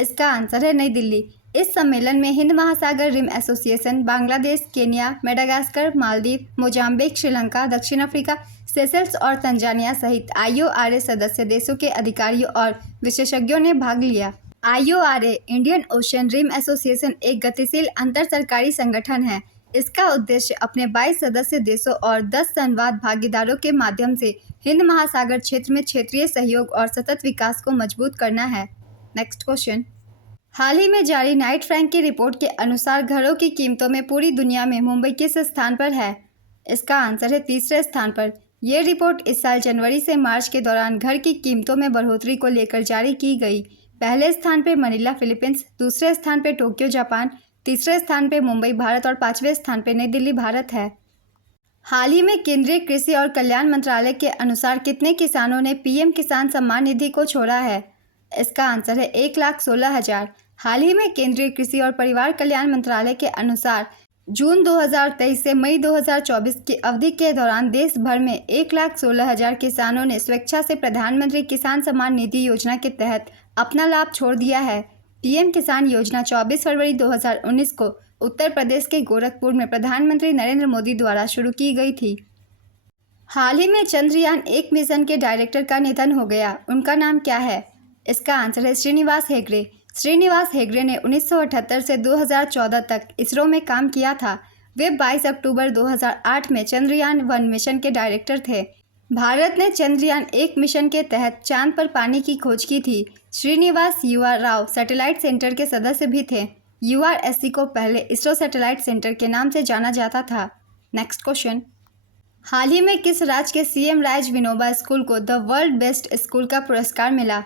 इसका आंसर है नई दिल्ली। इस सम्मेलन में हिंद महासागर rim association, Bangladesh, Kenya, Madagascar, Maldives, Mozambique, Sri Lanka, दक्षिण अफ्रीका, सेशल्स और तंजानिया सहित IORA सदस्य देशों के अधिकारियों और विशेषज्ञों ने भाग लिया। IORA Indian ocean rim association एक गतिशील अंतर सरकारी संगठन है। इसका उद्देश्य अपने 22 सदस्य देशों और 10 संवाद भागीदारों के माध्यम से हिंद महासागर क्षेत्र में क्षेत्रीय सहयोग और सतत विकास को मजबूत करना है। नेक्स्ट क्वेश्चन, हाल ही में जारी नाइट फ्रैंक की रिपोर्ट के अनुसार घरों की कीमतों में पूरी दुनिया में मुंबई किस स्थान पर है? इसका आंसर है तीसरे स्थान पर। यह रिपोर्ट इस साल जनवरी से मार्च के दौरान घर की कीमतों में बढ़ोतरी को लेकर जारी की गई। पहले स्थान पर मनीला फिलीपींस, दूसरे स्थान पर टोक्यो जापान, तीसरे स्थान पर मुंबई भारत और 5वें स्थान पर नई दिल्ली भारत है। हाल ही में केंद्रीय कृषि और कल्याण मंत्रालय के अनुसार कितने किसानों ने पीएम किसान सम्मान निधि को छोड़ा है? इसका आंसर है 1,16,000। हाल ही में केंद्रीय कृषि और परिवार कल्याण मंत्रालय के अनुसार जून 2023 से मई 2024 की अवधि के दौरान देश भर में 1,16,000 किसानों ने स्वेच्छा से प्रधानमंत्री किसान सम्मान निधि योजना के तहत अपना लाभ छोड़ दिया है। पीएम किसान योजना 24 फरवरी 2019 को उत्तर प्रदेश के गोरखपुर में प्रधानमंत्री नरेंद्र मोदी द्वारा शुरू की गई थी। हाल ही में चंद्रयान-1 मिशन के डायरेक्टर का निधन हो गया। उनका नाम क्या है? इसका आंसर है श्रीनिवास हेगड़े। श्रीनिवास हेगड़े ने 1978 से 2014 तक इसरो में काम किया था। वे 22 अक्टूबर 2008 में चंद्रयान-1 मिशन के डायरेक्टर थे। भारत ने चंद्रयान-1 मिशन के तहत चांद पर पानी की खोज की थी। श्रीनिवास युवा राव सैटेलाइट सेंटर के सदस्य भी थे। URSC को पहले इसरो सैटेलाइट सेंटर के नाम से जाना जाता था। नेक्स्ट क्वेश्चन, हाल ही में किस राज्य के CM राज विनोबा स्कूल को द वर्ल्ड बेस्ट स्कूल का पुरस्कार मिला?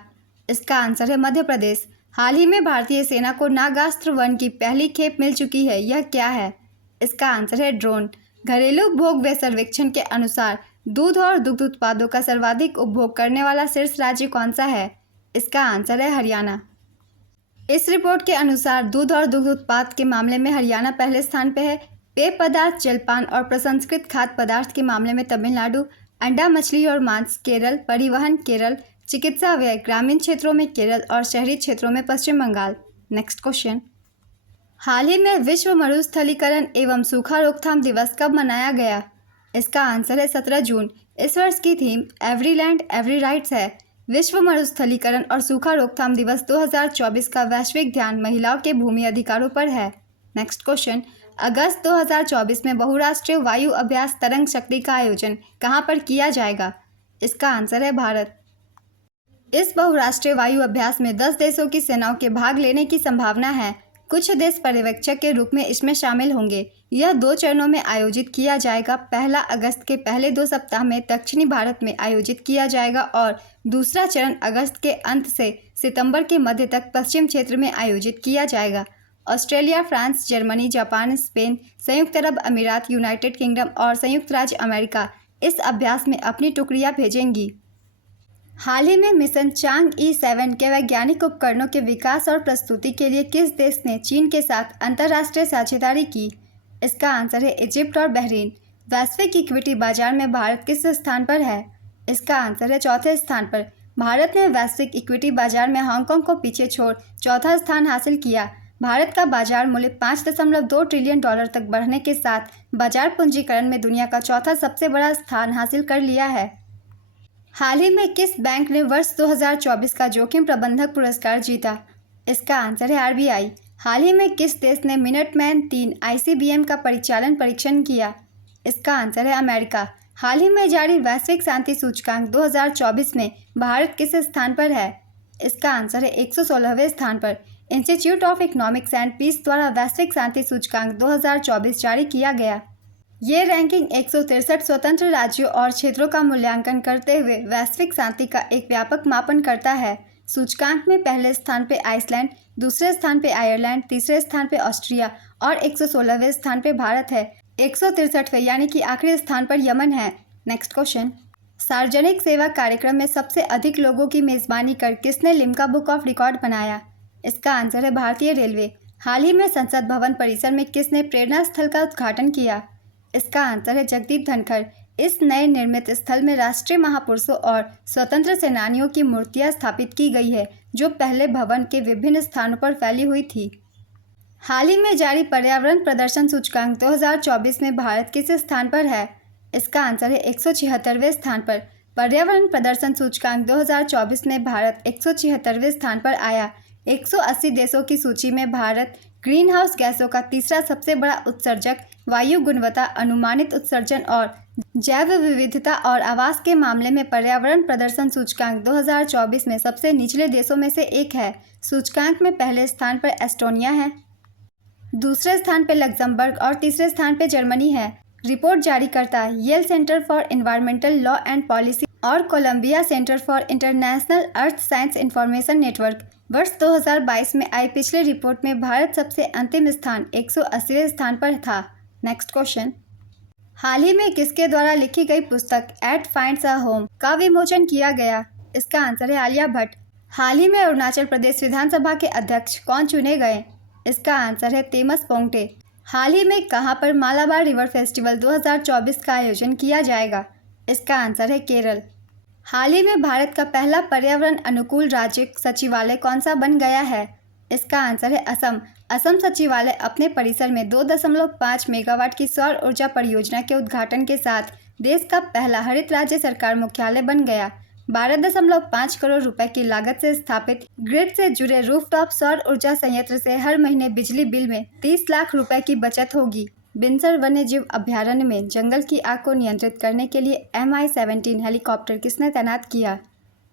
इसका आंसर है मध्य प्रदेश। हाल ही में भारतीय सेना को नागास्त्र 1 की पहली खेप मिल चुकी है। यह क्या है? इसका आंसर है ड्रोन। घरेलू उपभोग व्यय सर्वेक्षण के अनुसार दूध और दुग्ध उत्पादों का सर्वाधिक उपभोग करने वाला शीर्ष राज्य कौन सा है? इसका आंसर है हरियाणा। इस रिपोर्ट के अनुसार दूध और दुग्ध उत्पाद के मामले में हरियाणा पहले स्थान पर है। पेय पदार्थ, जलपान और प्रसंस्कृत खाद्य पदार्थ के मामले में तमिलनाडु, अंडा, मछली और मांस केरल, परिवहन केरल, चिकित्सा व्यय ग्रामीण क्षेत्रों में केरल और शहरी क्षेत्रों में पश्चिम बंगाल। नेक्स्ट क्वेश्चन, हाल ही में विश्व मरुस्थलीकरण एवं सूखा रोकथाम दिवस कब मनाया गया? इसका आंसर है 17 जून। इस वर्ष की theme every land every rights है। विश्व मरुस्थलीकरण और सूखा रोकथाम दिवस 2024 का वैश्विक ध्यान महिलाओं के भूमि अधिकारों पर है। नेक्स्ट क्वेश्चन, अगस्त 2024 में बहुराष्ट्रीय वायु अभ्यास तरंग शक्ति का आयोजन कहां पर किया जाएगा? इसका आंसर है भारत। इस बहुराष्ट्रीय वायु अभ्यास में 10 देशों की सेनाओं के भाग लेने की संभावना है। कुछ देश पर्यवेक्षक के रूप में इसमें शामिल होंगे। यह 2 चरणों में आयोजित किया जाएगा। पहला अगस्त के पहले 2 सप्ताह में दक्षिणी भारत में आयोजित किया जाएगा और दूसरा चरण अगस्त के अंत से सितंबर के मध्य तक पश्चिम क्षेत्र में आयोजित किया जाएगा। Australia, France, Germany, Japan, Spain, संयुक्त अरब अमीरात, यूनाइटेड किंगडम और संयुक्त राज्य अमेरिका इस अभ्यास में अपनी टुकड़ियां भेजेंगी। हाल ही में मिशन चांग-ई 7 के वैज्ञानिक उपकरणों के विकास और प्रस्तुति के लिए किस देश ने चीन के साथ अंतर्राष्ट्रीय साझेदारी की? इसका आंसर है इजिप्ट और बहरीन। वैश्विक इक्विटी बाजार में भारत किस स्थान पर है? इसका आंसर है चौथे स्थान पर। भारत ने वैश्विक इक्विटी बाजार में हांगकांग को पीछे छोड़ चौथा स्थान हासिल किया। भारत का बाजार मूल्य $5.2 ट्रिलियन तक बढ़ने के साथ बाजार पूंजीकरण में दुनिया का चौथा सबसे बड़ा स्थान हासिल कर लिया है। हाल ही में किस बैंक ने वर्ष 2024 का जोखिम प्रबंधक पुरस्कार जीता? इसका आंसर है आरबीआई। हाल ही में किस देश ने मिनटमैन 3 आईसीबीएम का परिचालन परीक्षण किया? इसका आंसर है अमेरिका। हाल ही में जारी वैश्विक शांति सूचकांक 2024 में भारत किस स्थान पर है? इसका आंसर है 116वें स्थान पर। Institute of economics and peace द्वारा वैश्विक शांति सूचकांक 2024 जारी किया गया। ये रैंकिंग 163 स्वतंत्र राज्यों और क्षेत्रों का मूल्यांकन करते हुए वैश्विक शांति का एक व्यापक मापन करता है। सूचकांक में पहले स्थान पे आइसलैंड, दूसरे स्थान पे आयरलैंड, तीसरे स्थान पे ऑस्ट्रिया और 116वें स्थान पे भारत है। 163वें यानी कि आखिरी स्थान पर यमन है। नेक्स्ट क्वेश्चन, सार्वजनिक सेवा कार्यक्रम में सबसे अधिक लोगों की मेजबानी कर किसने लिम्का बुक ऑफ रिकॉर्ड बनाया? इसका आंसर है भारतीय रेलवे। हाल ही में संसद भवन परिसर में किसने प्रेरणा स्थल का उद्घाटन किया? इसका आंसर है जगदीप धनखड़। इस नए निर्मित स्थल में राष्ट्रीय महापुरुषों और स्वतंत्र सेनानियों की मूर्तियां स्थापित की गई है, जो पहले भवन के विभिन्न स्थानों पर फैली हुई थी। हाल ही में जारी पर्यावरण प्रदर्शन सूचकांक 2024 में भारत किस स्थान पर है? इसका आंसर है 176वें स्थान पर। पर्यावरण प्रदर्शन सूचकांक 2024 में भारत 176वें स्थान पर आया। 180 देशों की सूची में भारत ग्रीन हाउस गैसों का तीसरा सबसे बड़ा उत्सर्जक, वायु गुणवत्ता, अनुमानित उत्सर्जन और जैव विविधता और आवास के मामले में पर्यावरण प्रदर्शन सूचकांक 2024 में सबसे निचले देशों में से एक है। सूचकांक में पहले स्थान पर एस्टोनिया है, दूसरे स्थान पर लग्जमबर्ग और तीसरे स्थान पर जर्मनी है। रिपोर्ट जारी करता Yale centre for environmental law and policy और Columbia centre for international earth science information network. वर्ष 2022 में आई पिछले रिपोर्ट में भारत सबसे अंतिम स्थान 180वें स्थान पर था। नेक्स्ट क्वेश्चन, हाल ही में किसके द्वारा लिखी गई पुस्तक एट फाइंड्स अ होम का विमोचन किया गया? इसका आंसर है आलिया भट्ट। हाल ही में अरुणाचल प्रदेश विधानसभा के अध्यक्ष कौन चुने गए? इसका आंसर है तेमस पोंगटे। हाल ही में कहां पर मालाबार रिवर फेस्टिवल 2024 का आयोजन किया जाएगा? इसका आंसर है केरल। हाल ही में भारत का पहला पर्यावरण अनुकूल राज्य सचिवालय कौन सा बन गया है? इसका आंसर है असम। असम सचिवालय अपने परिसर में 2.5 मेगावाट की सौर ऊर्जा परियोजना के उद्घाटन के साथ देश का पहला हरित राज्य सरकार मुख्यालय बन गया। 12.5 करोड़ रुपए की लागत से स्थापित ग्रिड से जुड़े रूफटॉप सौर ऊर्जा संयंत्र से हर महीने बिजली बिल में 30 लाख रुपए की बचत होगी। बिनसर वन्यजीव अभयारण्य में जंगल की आग को नियंत्रित करने के लिए MI-17 हेलीकॉप्टर किसने तैनात किया?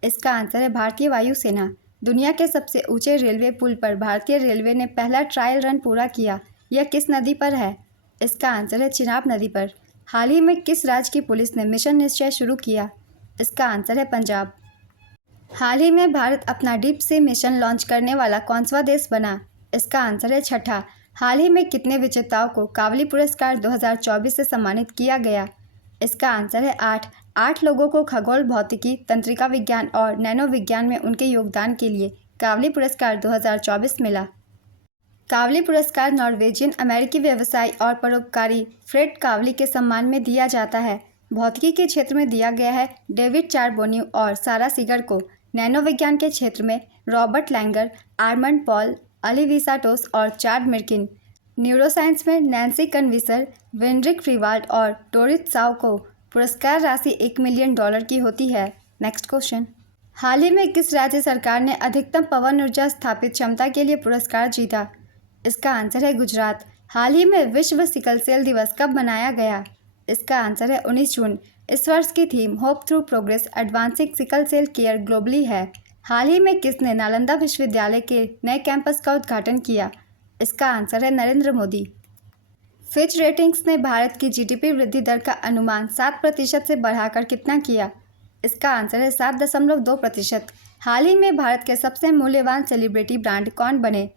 इसका आंसर है भारतीय वायुसेना। दुनिया के सबसे ऊंचे रेलवे पुल पर भारतीय रेलवे ने पहला ट्रायल रन पूरा किया। यह किस नदी पर है? इसका आंसर है चिनाब नदी पर। हाल ही में किस राज्य की पुलिस ने मिशन निश्चय शुरू किया? इसका आंसर है पंजाब। हाल ही में भारत अपना डीप सी मिशन लॉन्च करने वाला कौन-सा देश बना? इसका आंसर है छठा। हाल ही में कितने विजेताओं को कावली पुरस्कार 2024 से सम्मानित किया गया? इसका आंसर है 8। 8 लोगों को खगोल भौतिकी, तंत्रिका विज्ञान और नैनो विज्ञान में उनके योगदान के लिए कावली पुरस्कार 2024 मिला। कावली पुरस्कार नॉर्वेजियन अमेरिकी व्यवसायी और परोपकारी फ्रेड कावली के सम्मान में दिया जाता है। भौतिकी के क्षेत्र में दिया गया है डेविड चारबोन्यू और सारा सीगर को। नैनो विज्ञान के क्षेत्र में Robert Langer, Armand Paul, Alivisatos और चार्ड मिर्किन। न्यूरोसाइंस में नैन्सी कन्विसर, वेंड्रिक फ्रीवाल्ड और डोरिथ साउ को पुरस्कार राशि $1 मिलियन की होती है। नेक्स्ट क्वेश्चन, हाल ही में किस राज्य सरकार ने अधिकतम पवन ऊर्जा स्थापित क्षमता के लिए पुरस्कार जीता? इसका आंसर है गुजरात। हाल ही में विश्व सिकल सेल दिवस कब मनाया गया? इसका आंसर है 19 जून। इस वर्ष की theme hope through progress advancing sickle cell care globally है। हाल ही में किसने नालंदा विश्वविद्यालय के नए कैंपस का उद्घाटन किया? इसका आंसर है नरेंद्र मोदी। फिच रेटिंग्स ने भारत की जीडीपी वृद्धि दर का अनुमान 7% से बढ़ाकर कितना किया? इसका आंसर है 7.2%। हाल ही में भारत के सबसे मूल्यवान सेलिब्रिटी ब्रांड कौन बने?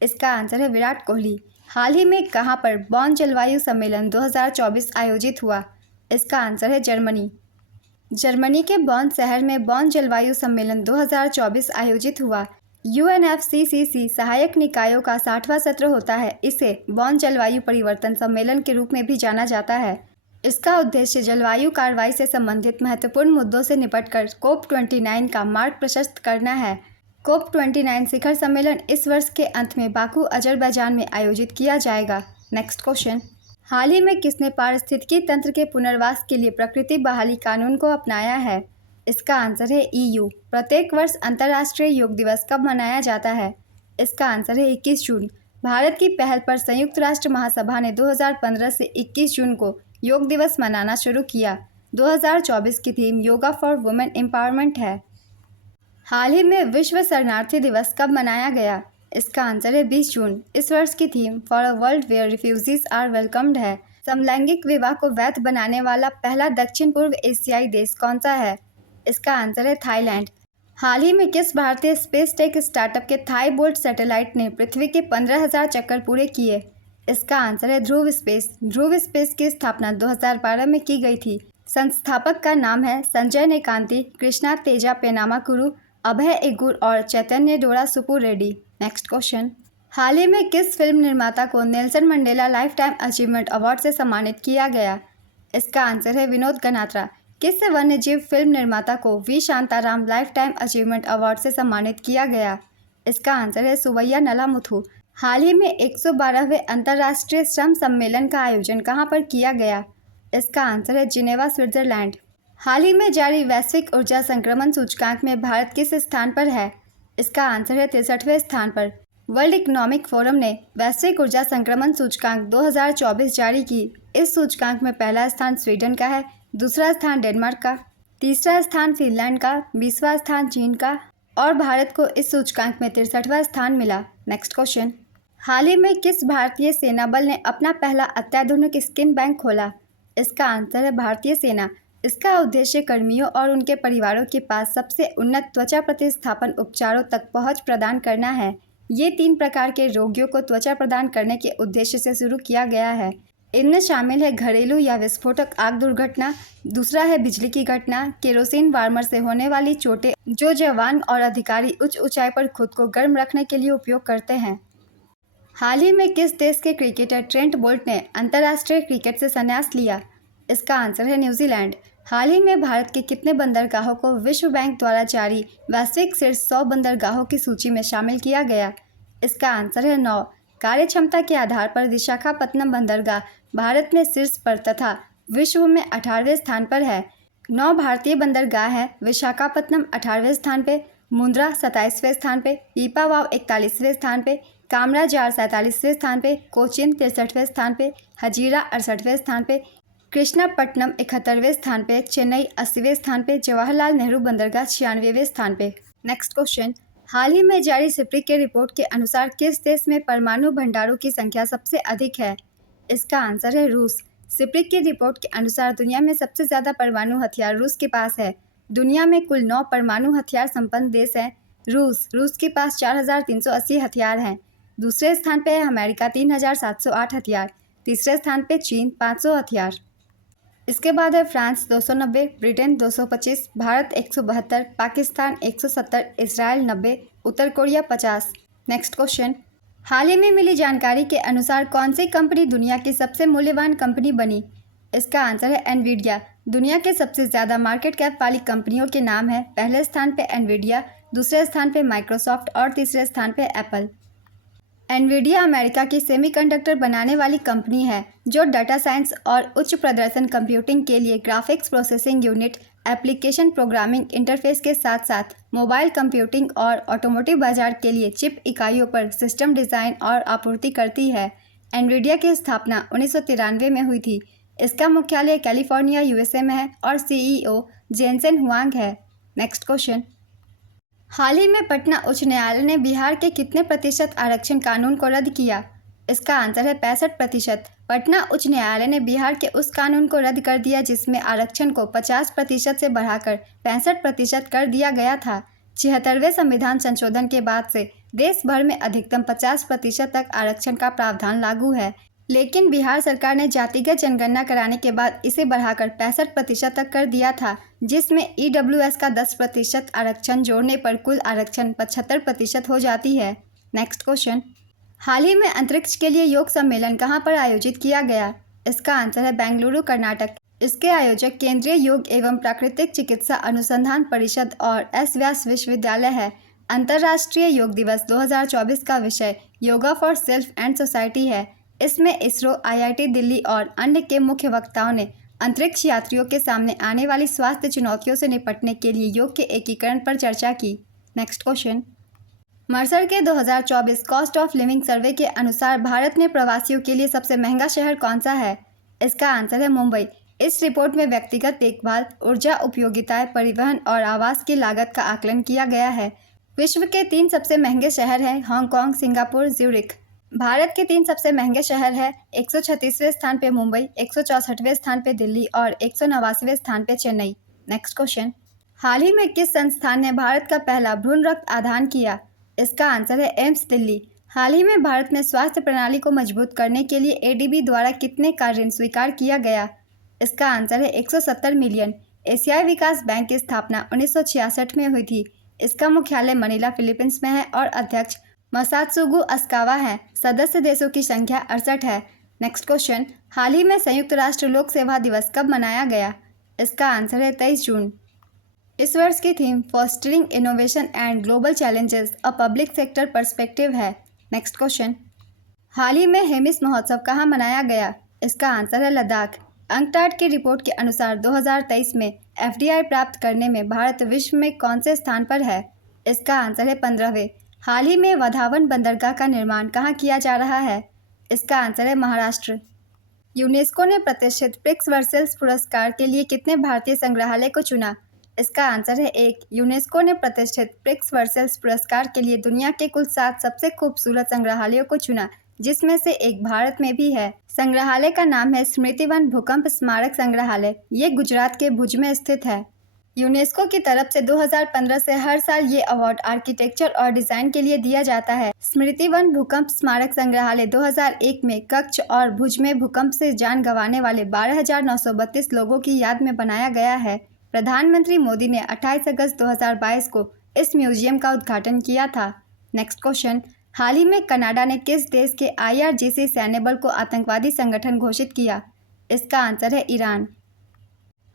इसका आंसर है विराट कोहली। हाल ही में कहां पर बॉन जलवायु सम्मेलन 2024 आयोजित हुआ? इसका आंसर है जर्मनी। जर्मनी के बॉन शहर में बॉन जलवायु सम्मेलन 2024 आयोजित हुआ। यूएनएफसीसीसी सहायक निकायों का 60वां सत्र होता है। इसे बॉन जलवायु परिवर्तन सम्मेलन के रूप में भी जाना जाता है। इसका उद्देश्य जलवायु कार्रवाई से संबंधित महत्वपूर्ण मुद्दों से निपटकर COP29 का मार्ग प्रशस्त करना है। COP29 शिखर सम्मेलन इस वर्ष के अंत में बाकू अजरबैजान में आयोजित किया जाएगा। नेक्स्ट क्वेश्चन, हाल ही में किसने पारिस्थितिकी तंत्र के पुनर्वास के लिए प्रकृति बहाली कानून को अपनाया है? इसका आंसर है EU। प्रत्येक वर्ष अंतर्राष्ट्रीय योग दिवस कब मनाया जाता है? इसका आंसर है 21 जून। भारत की पहल पर संयुक्त राष्ट्र महासभा ने 2015 से 21 जून को योग दिवस मनाना शुरू किया। 2024 की theme yoga for women empowerment है। हाल ही में विश्व शरणार्थी दिवस कब मनाया गया? इसका आंसर है 20 जून। इस वर्ष की theme for a world where refugees are welcomed है। समलैंगिक विवाह को वैध बनाने वाला पहला दक्षिण पूर्व एशियाई देश कौन सा है? इसका आंसर है थाईलैंड। हाल ही में किस भारतीय स्पेस टेक स्टार्टअप के थाई बोल्ट सैटेलाइट ने पृथ्वी के 15,000 चक्कर पूरे किए? इसका आंसर है ध्रुव स्पेस। ध्रुव स्पेस की स्थापना 2012 में की गई थी। संस्थापक का नाम है संजय नेकांती, कृष्णा तेजा पेनामाकुरु, अभय एगुर और चैतन्य डोरा सुपु रेड्डी। नेक्स्ट क्वेश्चन, हाल ही में किस फिल्म निर्माता को Nelson Mandela life time achievement award से सम्मानित किया गया? इसका आंसर है विनोद गनात्रा। किस वन्यजीव फिल्म निर्माता को V Shantaram life time achievement award से सम्मानित किया गया? इसका आंसर है सुवैया नलामुथु। हाल ही में 112वें अंतर्राष्ट्रीय श्रम सम्मेलन का आयोजन कहां पर किया गया? इसका आंसर है जिनेवा, स्विट्जरलैंड। हाल ही में जारी वैश्विक ऊर्जा संक्रमण सूचकांक में भारत किस स्थान पर है? इसका आंसर है 63वें स्थान पर। वर्ल्ड इकोनॉमिक फोरम ने वैश्विक ऊर्जा संक्रमण सूचकांक 2024 जारी की। इस सूचकांक में पहला स्थान स्वीडन का है, दूसरा स्थान डेनमार्क का, तीसरा स्थान फिनलैंड का, 20वां स्थान चीन का और भारत को इस सूचकांक में 63वां स्थान मिला। नेक्स्ट क्वेश्चन, हाल ही में किस भारतीय सेना बल ने अपना पहला अत्याधुनिक स्किन बैंक खोला? इसका आंसर है भारतीय सेना। इसका उद्देश्य कर्मियों और उनके परिवारों के पास सबसे उन्नत त्वचा प्रतिस्थापन उपचारों तक पहुंच प्रदान करना है। ये 3 प्रकार के रोगियों को त्वचा प्रदान करने के उद्देश्य से शुरू किया गया है। इनमें शामिल है घरेलू या विस्फोटक आग दुर्घटना, दूसरा है बिजली की घटना, केरोसिन वार्मर से होने वाली चोटें जो जवान और अधिकारी उच्च ऊंचाई पर खुद को गर्म रखने के लिए उपयोग करते हैं। हाल ही में किस देश के क्रिकेटर ट्रेंट बोल्ट ने अंतर्राष्ट्रीय क्रिकेट से संन्यास लिया? इसका आंसर है न्यूजीलैंड। हाल ही में भारत के कितने बंदरगाहों को विश्व बैंक द्वारा जारी वैश्विक शीर्ष 100 बंदरगाहों की सूची में शामिल किया गया? इसका आंसर है 9। कार्यक्षमता के आधार पर विशाखापत्तनम बंदरगाह भारत में शीर्ष पर तथा विश्व में 18वें स्थान पर है। 9 भारतीय बंदरगाह हैं। विशाखापत्तनम 18वें स्थान पे, मुंद्रा 27वें स्थान पे, पीपावाव 41वें स्थान पे, कामराजार 47वें स्थान पे, कोचीन 63वें स्थान पे, हजीरा 68वें स्थान पे, कृष्णापट्टनम 71वें स्थान पे, चेन्नई 80वें स्थान पे, जवाहरलाल नेहरू बंदरगाह 96वें स्थान पे। नेक्स्ट क्वेश्चन, हाल ही में जारी सिप्री के रिपोर्ट के अनुसार किस देश में परमाणु भंडारों की संख्या सबसे अधिक है? इसका आंसर है रूस। सिप्री की रिपोर्ट के अनुसार दुनिया में सबसे ज़्यादा परमाणु हथियार रूस के पास है। दुनिया में कुल 9 परमाणु हथियार संपन्न देश हैं। रूस के पास 4,380 हथियार हैं। दूसरे स्थान पे है अमेरिका 3,708 हथियार। तीसरे स्थान पे चीन 500 हथियार। इसके बाद है France 290, Britain 225, Bharat 172, Pakistan 170, Israel 90, उत्तर कोरिया 50। नेक्स्ट क्वेश्चन, हाल ही में मिली जानकारी के अनुसार कौन सी कंपनी दुनिया की सबसे मूल्यवान कंपनी बनी? इसका आंसर है एनवीडिया। दुनिया के सबसे ज़्यादा मार्केट कैप वाली कंपनियों के नाम है। पहले स्थान पे एनवीडिया, दूसरे स्थान पे माइक्रोसॉफ्ट और तीसरे स्थान पे एप्पल। एनवीडिया अमेरिका की सेमीकंडक्टर बनाने वाली कंपनी है जो डाटा साइंस और उच्च प्रदर्शन कंप्यूटिंग के लिए graphics processing unit, application programming interface के साथ साथ मोबाइल कंप्यूटिंग और ऑटोमोटिव बाजार के लिए चिप इकाइयों पर सिस्टम डिज़ाइन और आपूर्ति करती है। एनवीडिया की स्थापना 1993 में हुई थी। इसका मुख्यालय कैलिफोर्निया यूएसए में है और सीईओ जेनसेन हुआंग है। नेक्स्ट क्वेश्चन, हाल ही में पटना उच्च न्यायालय ने बिहार के कितने प्रतिशत आरक्षण कानून को रद्द किया? इसका आंसर है 65%। पटना उच्च न्यायालय ने बिहार के उस कानून को रद्द कर दिया जिसमें आरक्षण को 50% से बढ़ाकर 65% कर दिया गया था। 76वें संविधान संशोधन के बाद से देश भर में अधिकतम 50% तक आरक्षण का प्रावधान लागू है, लेकिन बिहार सरकार ने जातिगत जनगणना कराने के बाद इसे बढ़ाकर 65% तक कर दिया था, जिसमें ईडब्ल्यूएस का 10% आरक्षण जोड़ने पर कुल आरक्षण 75% हो जाती है। नेक्स्ट क्वेश्चन, हाल ही में अंतरिक्ष के लिए योग सम्मेलन कहाँ पर आयोजित किया गया? इसका आंसर है बेंगलुरु, कर्नाटक। इसके आयोजक केंद्रीय योग एवं प्राकृतिक चिकित्सा अनुसंधान परिषद और एस व्यास विश्वविद्यालय है। अंतर्राष्ट्रीय योग दिवस 2024 का विषय yoga for self and society है। इसमें इसरो, आईआईटी दिल्ली और अन्य के मुख्य वक्ताओं ने अंतरिक्ष यात्रियों के सामने आने वाली स्वास्थ्य चुनौतियों से निपटने के लिए योग के एकीकरण पर चर्चा की। नेक्स्ट क्वेश्चन, मर्सर के 2024 कॉस्ट ऑफ लिविंग सर्वे के अनुसार भारत में प्रवासियों के लिए सबसे महंगा शहर कौन सा है? इसका आंसर है मुंबई। इस रिपोर्ट में व्यक्तिगत देखभाल, ऊर्जा उपयोगिताएं, परिवहन और आवास की लागत का आकलन किया गया है। विश्व के 3 सबसे महंगे शहर हैं हांगकांग, सिंगापुर, ज्यूरिख। भारत के 3 सबसे महंगे शहर हैं 136वें स्थान पे मुंबई, 164वें स्थान पे दिल्ली और 189वें स्थान पे चेन्नई। नेक्स्ट क्वेश्चन, हाल ही में किस संस्थान ने भारत का पहला भ्रूण रक्त आदान किया? इसका आंसर है एम्स, दिल्ली। हाल ही में भारत में स्वास्थ्य प्रणाली को मजबूत करने के लिए एडीबी द्वारा कितने का ऋण स्वीकार किया गया? इसका आंसर है 170 मिलियन। एशियाई विकास बैंक की स्थापना 1966 में हुई थी। इसका मुख्यालय मनीला, फिलीपींस में है और अध्यक्ष मसात्सुगु अस्कावा है। सदस्य देशों की संख्या 68 है। नेक्स्ट क्वेश्चन, हाल ही में संयुक्त राष्ट्र लोक सेवा दिवस कब मनाया गया? इसका आंसर है 23 जून। इस वर्ष की theme fostering innovation and global challenges a public sector perspective है। नेक्स्ट क्वेश्चन, हाल ही में हेमिस महोत्सव कहाँ मनाया गया? इसका आंसर है लद्दाख। अंकटाड की रिपोर्ट के अनुसार 2023 में एफडीआई प्राप्त करने में भारत विश्व में कौन से स्थान पर है? इसका आंसर है 15वें। हाल ही में वधावन बंदरगाह का निर्माण कहाँ किया जा रहा है? इसका आंसर है महाराष्ट्र। यूनेस्को ने प्रतिष्ठित प्रिक्स वर्सेल्स पुरस्कार के लिए कितने भारतीय संग्रहालय को चुना? इसका आंसर है 1। यूनेस्को ने प्रतिष्ठित प्रिक्स वर्सेल्स पुरस्कार के लिए दुनिया के कुल 7 सबसे खूबसूरत संग्रहालयों को चुना, जिसमें से एक भारत में भी है। संग्रहालय का नाम है स्मृति वन भूकंप स्मारक संग्रहालय। ये गुजरात के भुज में स्थित है। यूनेस्को की तरफ से 2015 से हर साल ये अवार्ड आर्किटेक्चर और डिजाइन के लिए दिया जाता है। स्मृति वन भूकंप स्मारक संग्रहालय 2001 में कच्छ और भुज में भूकंप से जान गंवाने वाले 12,932 लोगों की याद में बनाया गया है। प्रधानमंत्री मोदी ने 28 अगस्त 2022 को इस म्यूजियम का उद्घाटन किया था। नेक्स्ट क्वेश्चन, हाल ही में कनाडा ने किस देश के IRGC सैन्य बल को आतंकवादी संगठन घोषित किया? इसका आंसर है ईरान।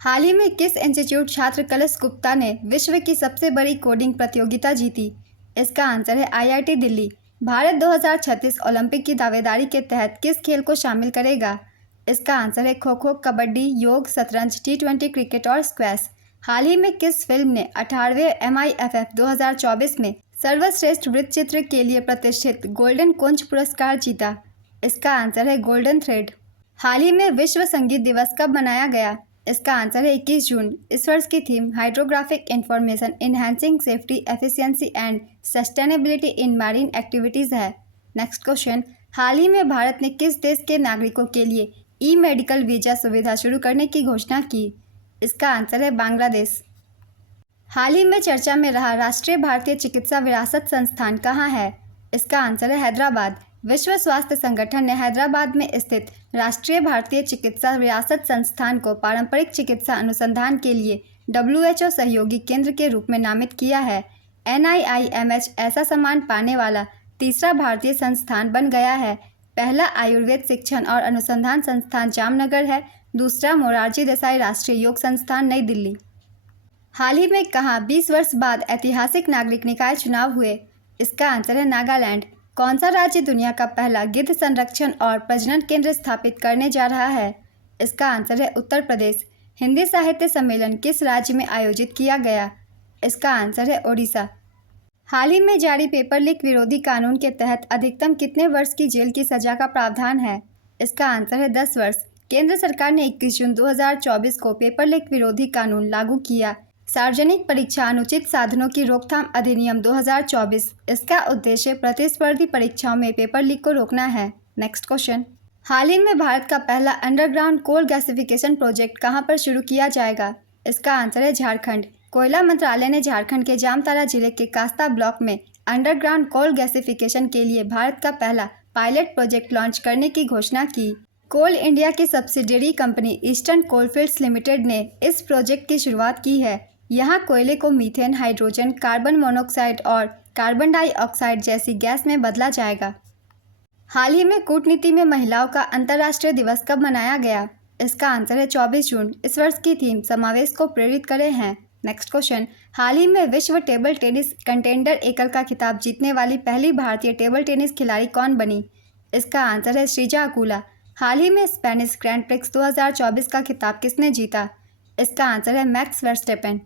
हाल ही में किस इंस्टीट्यूट छात्र कलश गुप्ता ने विश्व की सबसे बड़ी कोडिंग प्रतियोगिता जीती? इसका आंसर है IIT दिल्ली। भारत 2036 ओलंपिक की दावेदारी के तहत किस खेल को शामिल करेगा? इसका आंसर है खो खो, कबड्डी, योग, शतरंज, T20 क्रिकेट और स्क्वैश। हाल ही में किस फिल्म ने 18वें MIFF 2024 में सर्वश्रेष्ठ वृत्तचित्र के लिए प्रतिष्ठित गोल्डन कोंच पुरस्कार जीता? इसका आंसर है गोल्डन थ्रेड। हाल ही में विश्व संगीत दिवस कब मनाया गया? इसका आंसर है 21 जून। इस वर्ष की theme hydrographic information enhancing safety, efficiency and sustainability in marine activities है। नेक्स्ट क्वेश्चन, हाल ही में भारत ने किस देश के नागरिकों के लिए ई-मेडिकल वीज़ा सुविधा शुरू करने की घोषणा की? इसका आंसर है बांग्लादेश। हाल ही में चर्चा में रहा राष्ट्रीय भारतीय चिकित्सा विरासत संस्थान कहाँ है? इसका आंसर है हैदराबाद। विश्व स्वास्थ्य संगठन ने हैदराबाद में स्थित राष्ट्रीय भारतीय चिकित्सा विरासत संस्थान को पारंपरिक चिकित्सा अनुसंधान के लिए WHO सहयोगी केंद्र के रूप में नामित किया है। NIIMH ऐसा सम्मान पाने वाला तीसरा भारतीय संस्थान बन गया है। पहला आयुर्वेद शिक्षण और अनुसंधान संस्थान जामनगर है, दूसरा मोरारजी देसाई राष्ट्रीय योग संस्थान नई दिल्ली। हाल ही में कहाँ 20 वर्ष बाद ऐतिहासिक नागरिक निकाय चुनाव हुए? इसका आंसर है नागालैंड। कौन सा राज्य दुनिया का पहला गिद्ध संरक्षण और प्रजनन केंद्र स्थापित करने जा रहा है? इसका आंसर है उत्तर प्रदेश। हिंदी साहित्य सम्मेलन किस राज्य में आयोजित किया गया? इसका आंसर है ओडिशा। हाल ही में जारी पेपर लीक विरोधी कानून के तहत अधिकतम कितने वर्ष की जेल की सजा का प्रावधान है? इसका आंसर है 10 वर्ष। केंद्र सरकार ने 21 जून 2024 को पेपर लीक विरोधी कानून लागू किया। सार्वजनिक परीक्षा अनुचित साधनों की रोकथाम अधिनियम 2024। इसका उद्देश्य प्रतिस्पर्धी परीक्षाओं में पेपर लीक को रोकना है। नेक्स्ट क्वेश्चन, हाल ही में भारत का पहला अंडरग्राउंड कोल गैसिफिकेशन प्रोजेक्ट कहां पर शुरू किया जाएगा? इसका आंसर है झारखंड। कोयला मंत्रालय ने झारखंड के जामताड़ा जिले के कास्ता ब्लॉक में अंडरग्राउंड कोल गैसिफिकेशन के लिए भारत का पहला पायलट प्रोजेक्ट लॉन्च करने की घोषणा की। कोल इंडिया की subsidiary company eastern coalfields limited ने इस प्रोजेक्ट की शुरुआत की है। यहाँ कोयले को मीथेन, हाइड्रोजन, कार्बन मोनोऑक्साइड और कार्बन डाइऑक्साइड जैसी गैस में बदला जाएगा। हाल ही में कूटनीति में महिलाओं का अंतर्राष्ट्रीय दिवस कब मनाया गया? इसका आंसर है 24 जून। इस वर्ष की थीम समावेश को प्रेरित करे हैं। नेक्स्ट क्वेश्चन, हाल ही में विश्व टेबल टेनिस कंटेंडर एकल का खिताब जीतने वाली पहली भारतीय टेबल टेनिस खिलाड़ी कौन बनी? इसका आंसर है श्रीजा अकुला। हाल ही में स्पेनिश ग्रैंड प्रिक्स 2024 का खिताब किसने जीता? इसका आंसर है मैक्स वर्स्टेपेन।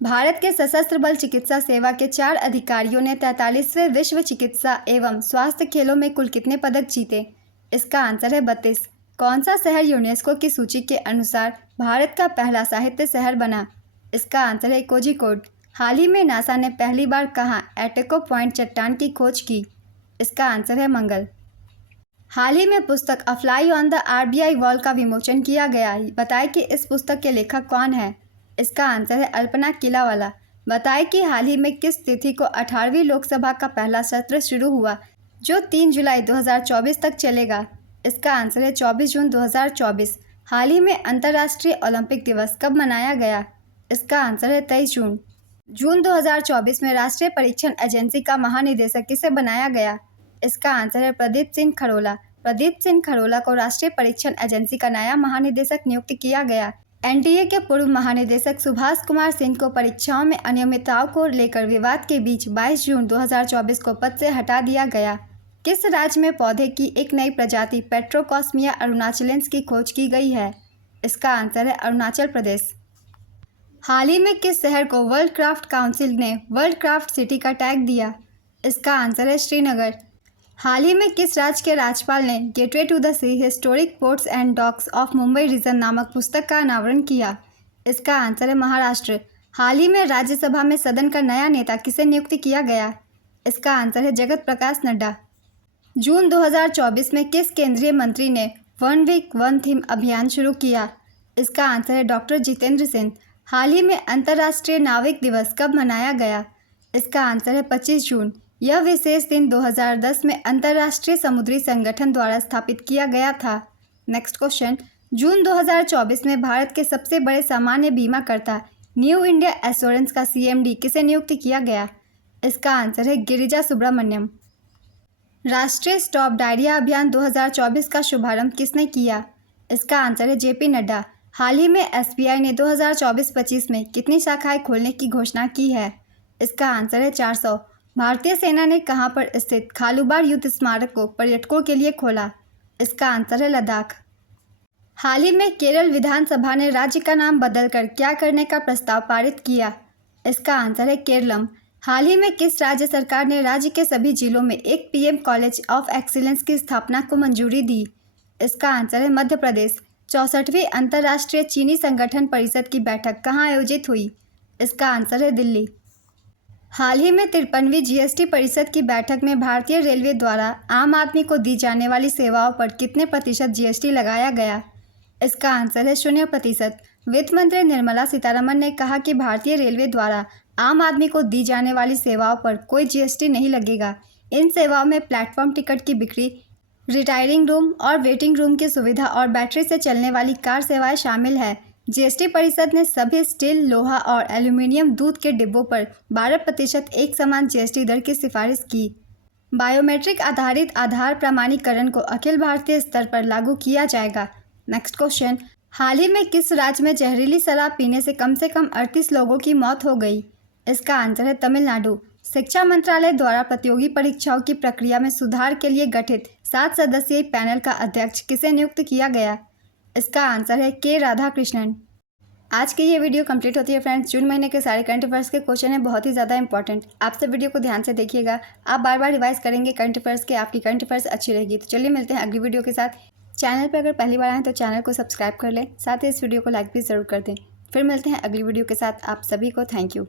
भारत के सशस्त्र बल चिकित्सा सेवा के 4 अधिकारियों ने 43वें विश्व चिकित्सा एवं स्वास्थ्य खेलों में कुल कितने पदक जीते? इसका आंसर है 32। कौन सा शहर यूनेस्को की सूची के अनुसार भारत का पहला साहित्य शहर बना? इसका आंसर है कोझिकोड। हाल ही में नासा ने पहली बार कहाँ एटेको पॉइंट चट्टान की खोज की? इसका आंसर है मंगल। हाल ही में पुस्तक अ fly on the RBI wall का विमोचन किया गया। बताएं कि इस पुस्तक के लेखक कौन है? इसका आंसर है अल्पना किलावाला। बताएं कि हाल ही में किस तिथि को 18वीं लोकसभा का पहला सत्र शुरू हुआ जो 3 जुलाई 2024 तक चलेगा? इसका आंसर है 24 जून 2024। हाल ही में अंतर्राष्ट्रीय ओलंपिक दिवस कब मनाया गया? इसका आंसर है 23 जून। जून 2024 में राष्ट्रीय परीक्षण एजेंसी का महानिदेशक किसे बनाया गया? इसका आंसर है प्रदीप सिंह खरोला। प्रदीप सिंह खरोला को राष्ट्रीय परीक्षण एजेंसी का नया महानिदेशक नियुक्त किया गया। एनटीए के पूर्व महानिदेशक सुभाष कुमार सिंह को परीक्षाओं में अनियमितताओं को लेकर विवाद के बीच 22 जून 2024 को पद से हटा दिया गया। किस राज्य में पौधे की एक नई प्रजाति पेट्रोकॉस्मिया अरुणाचलेंस की खोज की गई है? इसका आंसर है अरुणाचल प्रदेश। हाल ही में किस शहर को वर्ल्ड क्राफ्ट काउंसिल ने वर्ल्ड क्राफ्ट सिटी का टैग दिया? इसका आंसर है श्रीनगर। हाल ही में किस राज्य के राज्यपाल ने gateway to the sea historic ports and docks of Mumbai region नामक पुस्तक का अनावरण किया? इसका आंसर है महाराष्ट्र। हाल ही में राज्यसभा में सदन का नया नेता किसे नियुक्त किया गया? इसका आंसर है जगत प्रकाश नड्डा। जून 2024 में किस केंद्रीय मंत्री ने वन वीक वन थीम अभियान शुरू किया? इसका आंसर है डॉक्टर जितेंद्र सिंह। हाल ही में अंतर्राष्ट्रीय नाविक दिवस कब मनाया गया? इसका आंसर है 25 जून। यह विशेष दिन 2010 में अंतर्राष्ट्रीय समुद्री संगठन द्वारा स्थापित किया गया था। नेक्स्ट क्वेश्चन, जून 2024 में भारत के सबसे बड़े सामान्य बीमाकर्ता न्यू इंडिया एश्योरेंस का सीएमडी किसे नियुक्त किया गया? इसका आंसर है गिरिजा सुब्रमण्यम। राष्ट्रीय स्टॉप डायरिया अभियान 2024 का शुभारंभ किसने किया? इसका आंसर है जेपी नड्डा। हाल ही में एसबीआई ने 2024-25 में कितनी शाखाएं खोलने की घोषणा की है? इसका आंसर है 400। भारतीय सेना ने कहां पर स्थित खालूबार युद्ध स्मारक को पर्यटकों के लिए खोला? इसका आंसर है लद्दाख। हाल ही में केरल विधानसभा ने राज्य का नाम बदलकर क्या करने का प्रस्ताव पारित किया? इसका आंसर है केरलम। हाल ही में किस राज्य सरकार ने राज्य के सभी जिलों में एक पीएम कॉलेज ऑफ एक्सीलेंस की स्थापना को मंजूरी दी? इसका आंसर है मध्य प्रदेश। 64वीं अंतर्राष्ट्रीय चीनी संगठन परिषद की बैठक कहाँ आयोजित हुई? इसका आंसर है दिल्ली। हाल ही में 53वीं जीएसटी परिषद की बैठक में भारतीय रेलवे द्वारा आम आदमी को दी जाने वाली सेवाओं पर कितने प्रतिशत जीएसटी लगाया गया? इसका आंसर है 0%। वित्त मंत्री निर्मला सीतारमण ने कहा कि भारतीय रेलवे द्वारा आम आदमी को दी जाने वाली सेवाओं पर कोई जीएसटी नहीं लगेगा। इन सेवाओं में प्लेटफॉर्म टिकट की बिक्री, रिटायरिंग रूम और वेटिंग रूम की सुविधा और बैटरी से चलने वाली कार सेवाएं शामिल है। जीएसटी परिषद ने सभी स्टील, लोहा और एल्यूमीनियम दूध के डिब्बों पर 12% एक समान जीएसटी दर की सिफारिश की। बायोमेट्रिक आधारित आधार प्रमाणीकरण को अखिल भारतीय स्तर पर लागू किया जाएगा। नेक्स्ट क्वेश्चन, हाल ही में किस राज्य में जहरीली शराब पीने से कम 38 लोगों की मौत हो गई? इसका आंसर है तमिलनाडु। शिक्षा मंत्रालय द्वारा प्रतियोगी परीक्षाओं की प्रक्रिया में सुधार के लिए गठित 7 सदस्यीय पैनल का अध्यक्ष किसे नियुक्त किया गया? इसका आंसर है के राधाकृष्णन। आज की ये वीडियो कंप्लीट होती है फ्रेंड्स। जून महीने के सारे करंट अफेयर्स के क्वेश्चन है बहुत ही ज़्यादा इंपॉर्टेंट। आप सब वीडियो को ध्यान से देखिएगा। आप बार बार रिवाइज करेंगे करंट अफेयर्स के, आपकी करंट अफेयर्स अच्छी रहेगी। तो चलिए मिलते हैं अगली वीडियो के साथ। चैनल पर अगर पहली बार आए तो चैनल को सब्सक्राइब कर लें, साथ ही इस वीडियो को लाइक भी ज़रूर कर दें। फिर मिलते हैं अगली वीडियो के साथ। आप सभी को थैंक यू।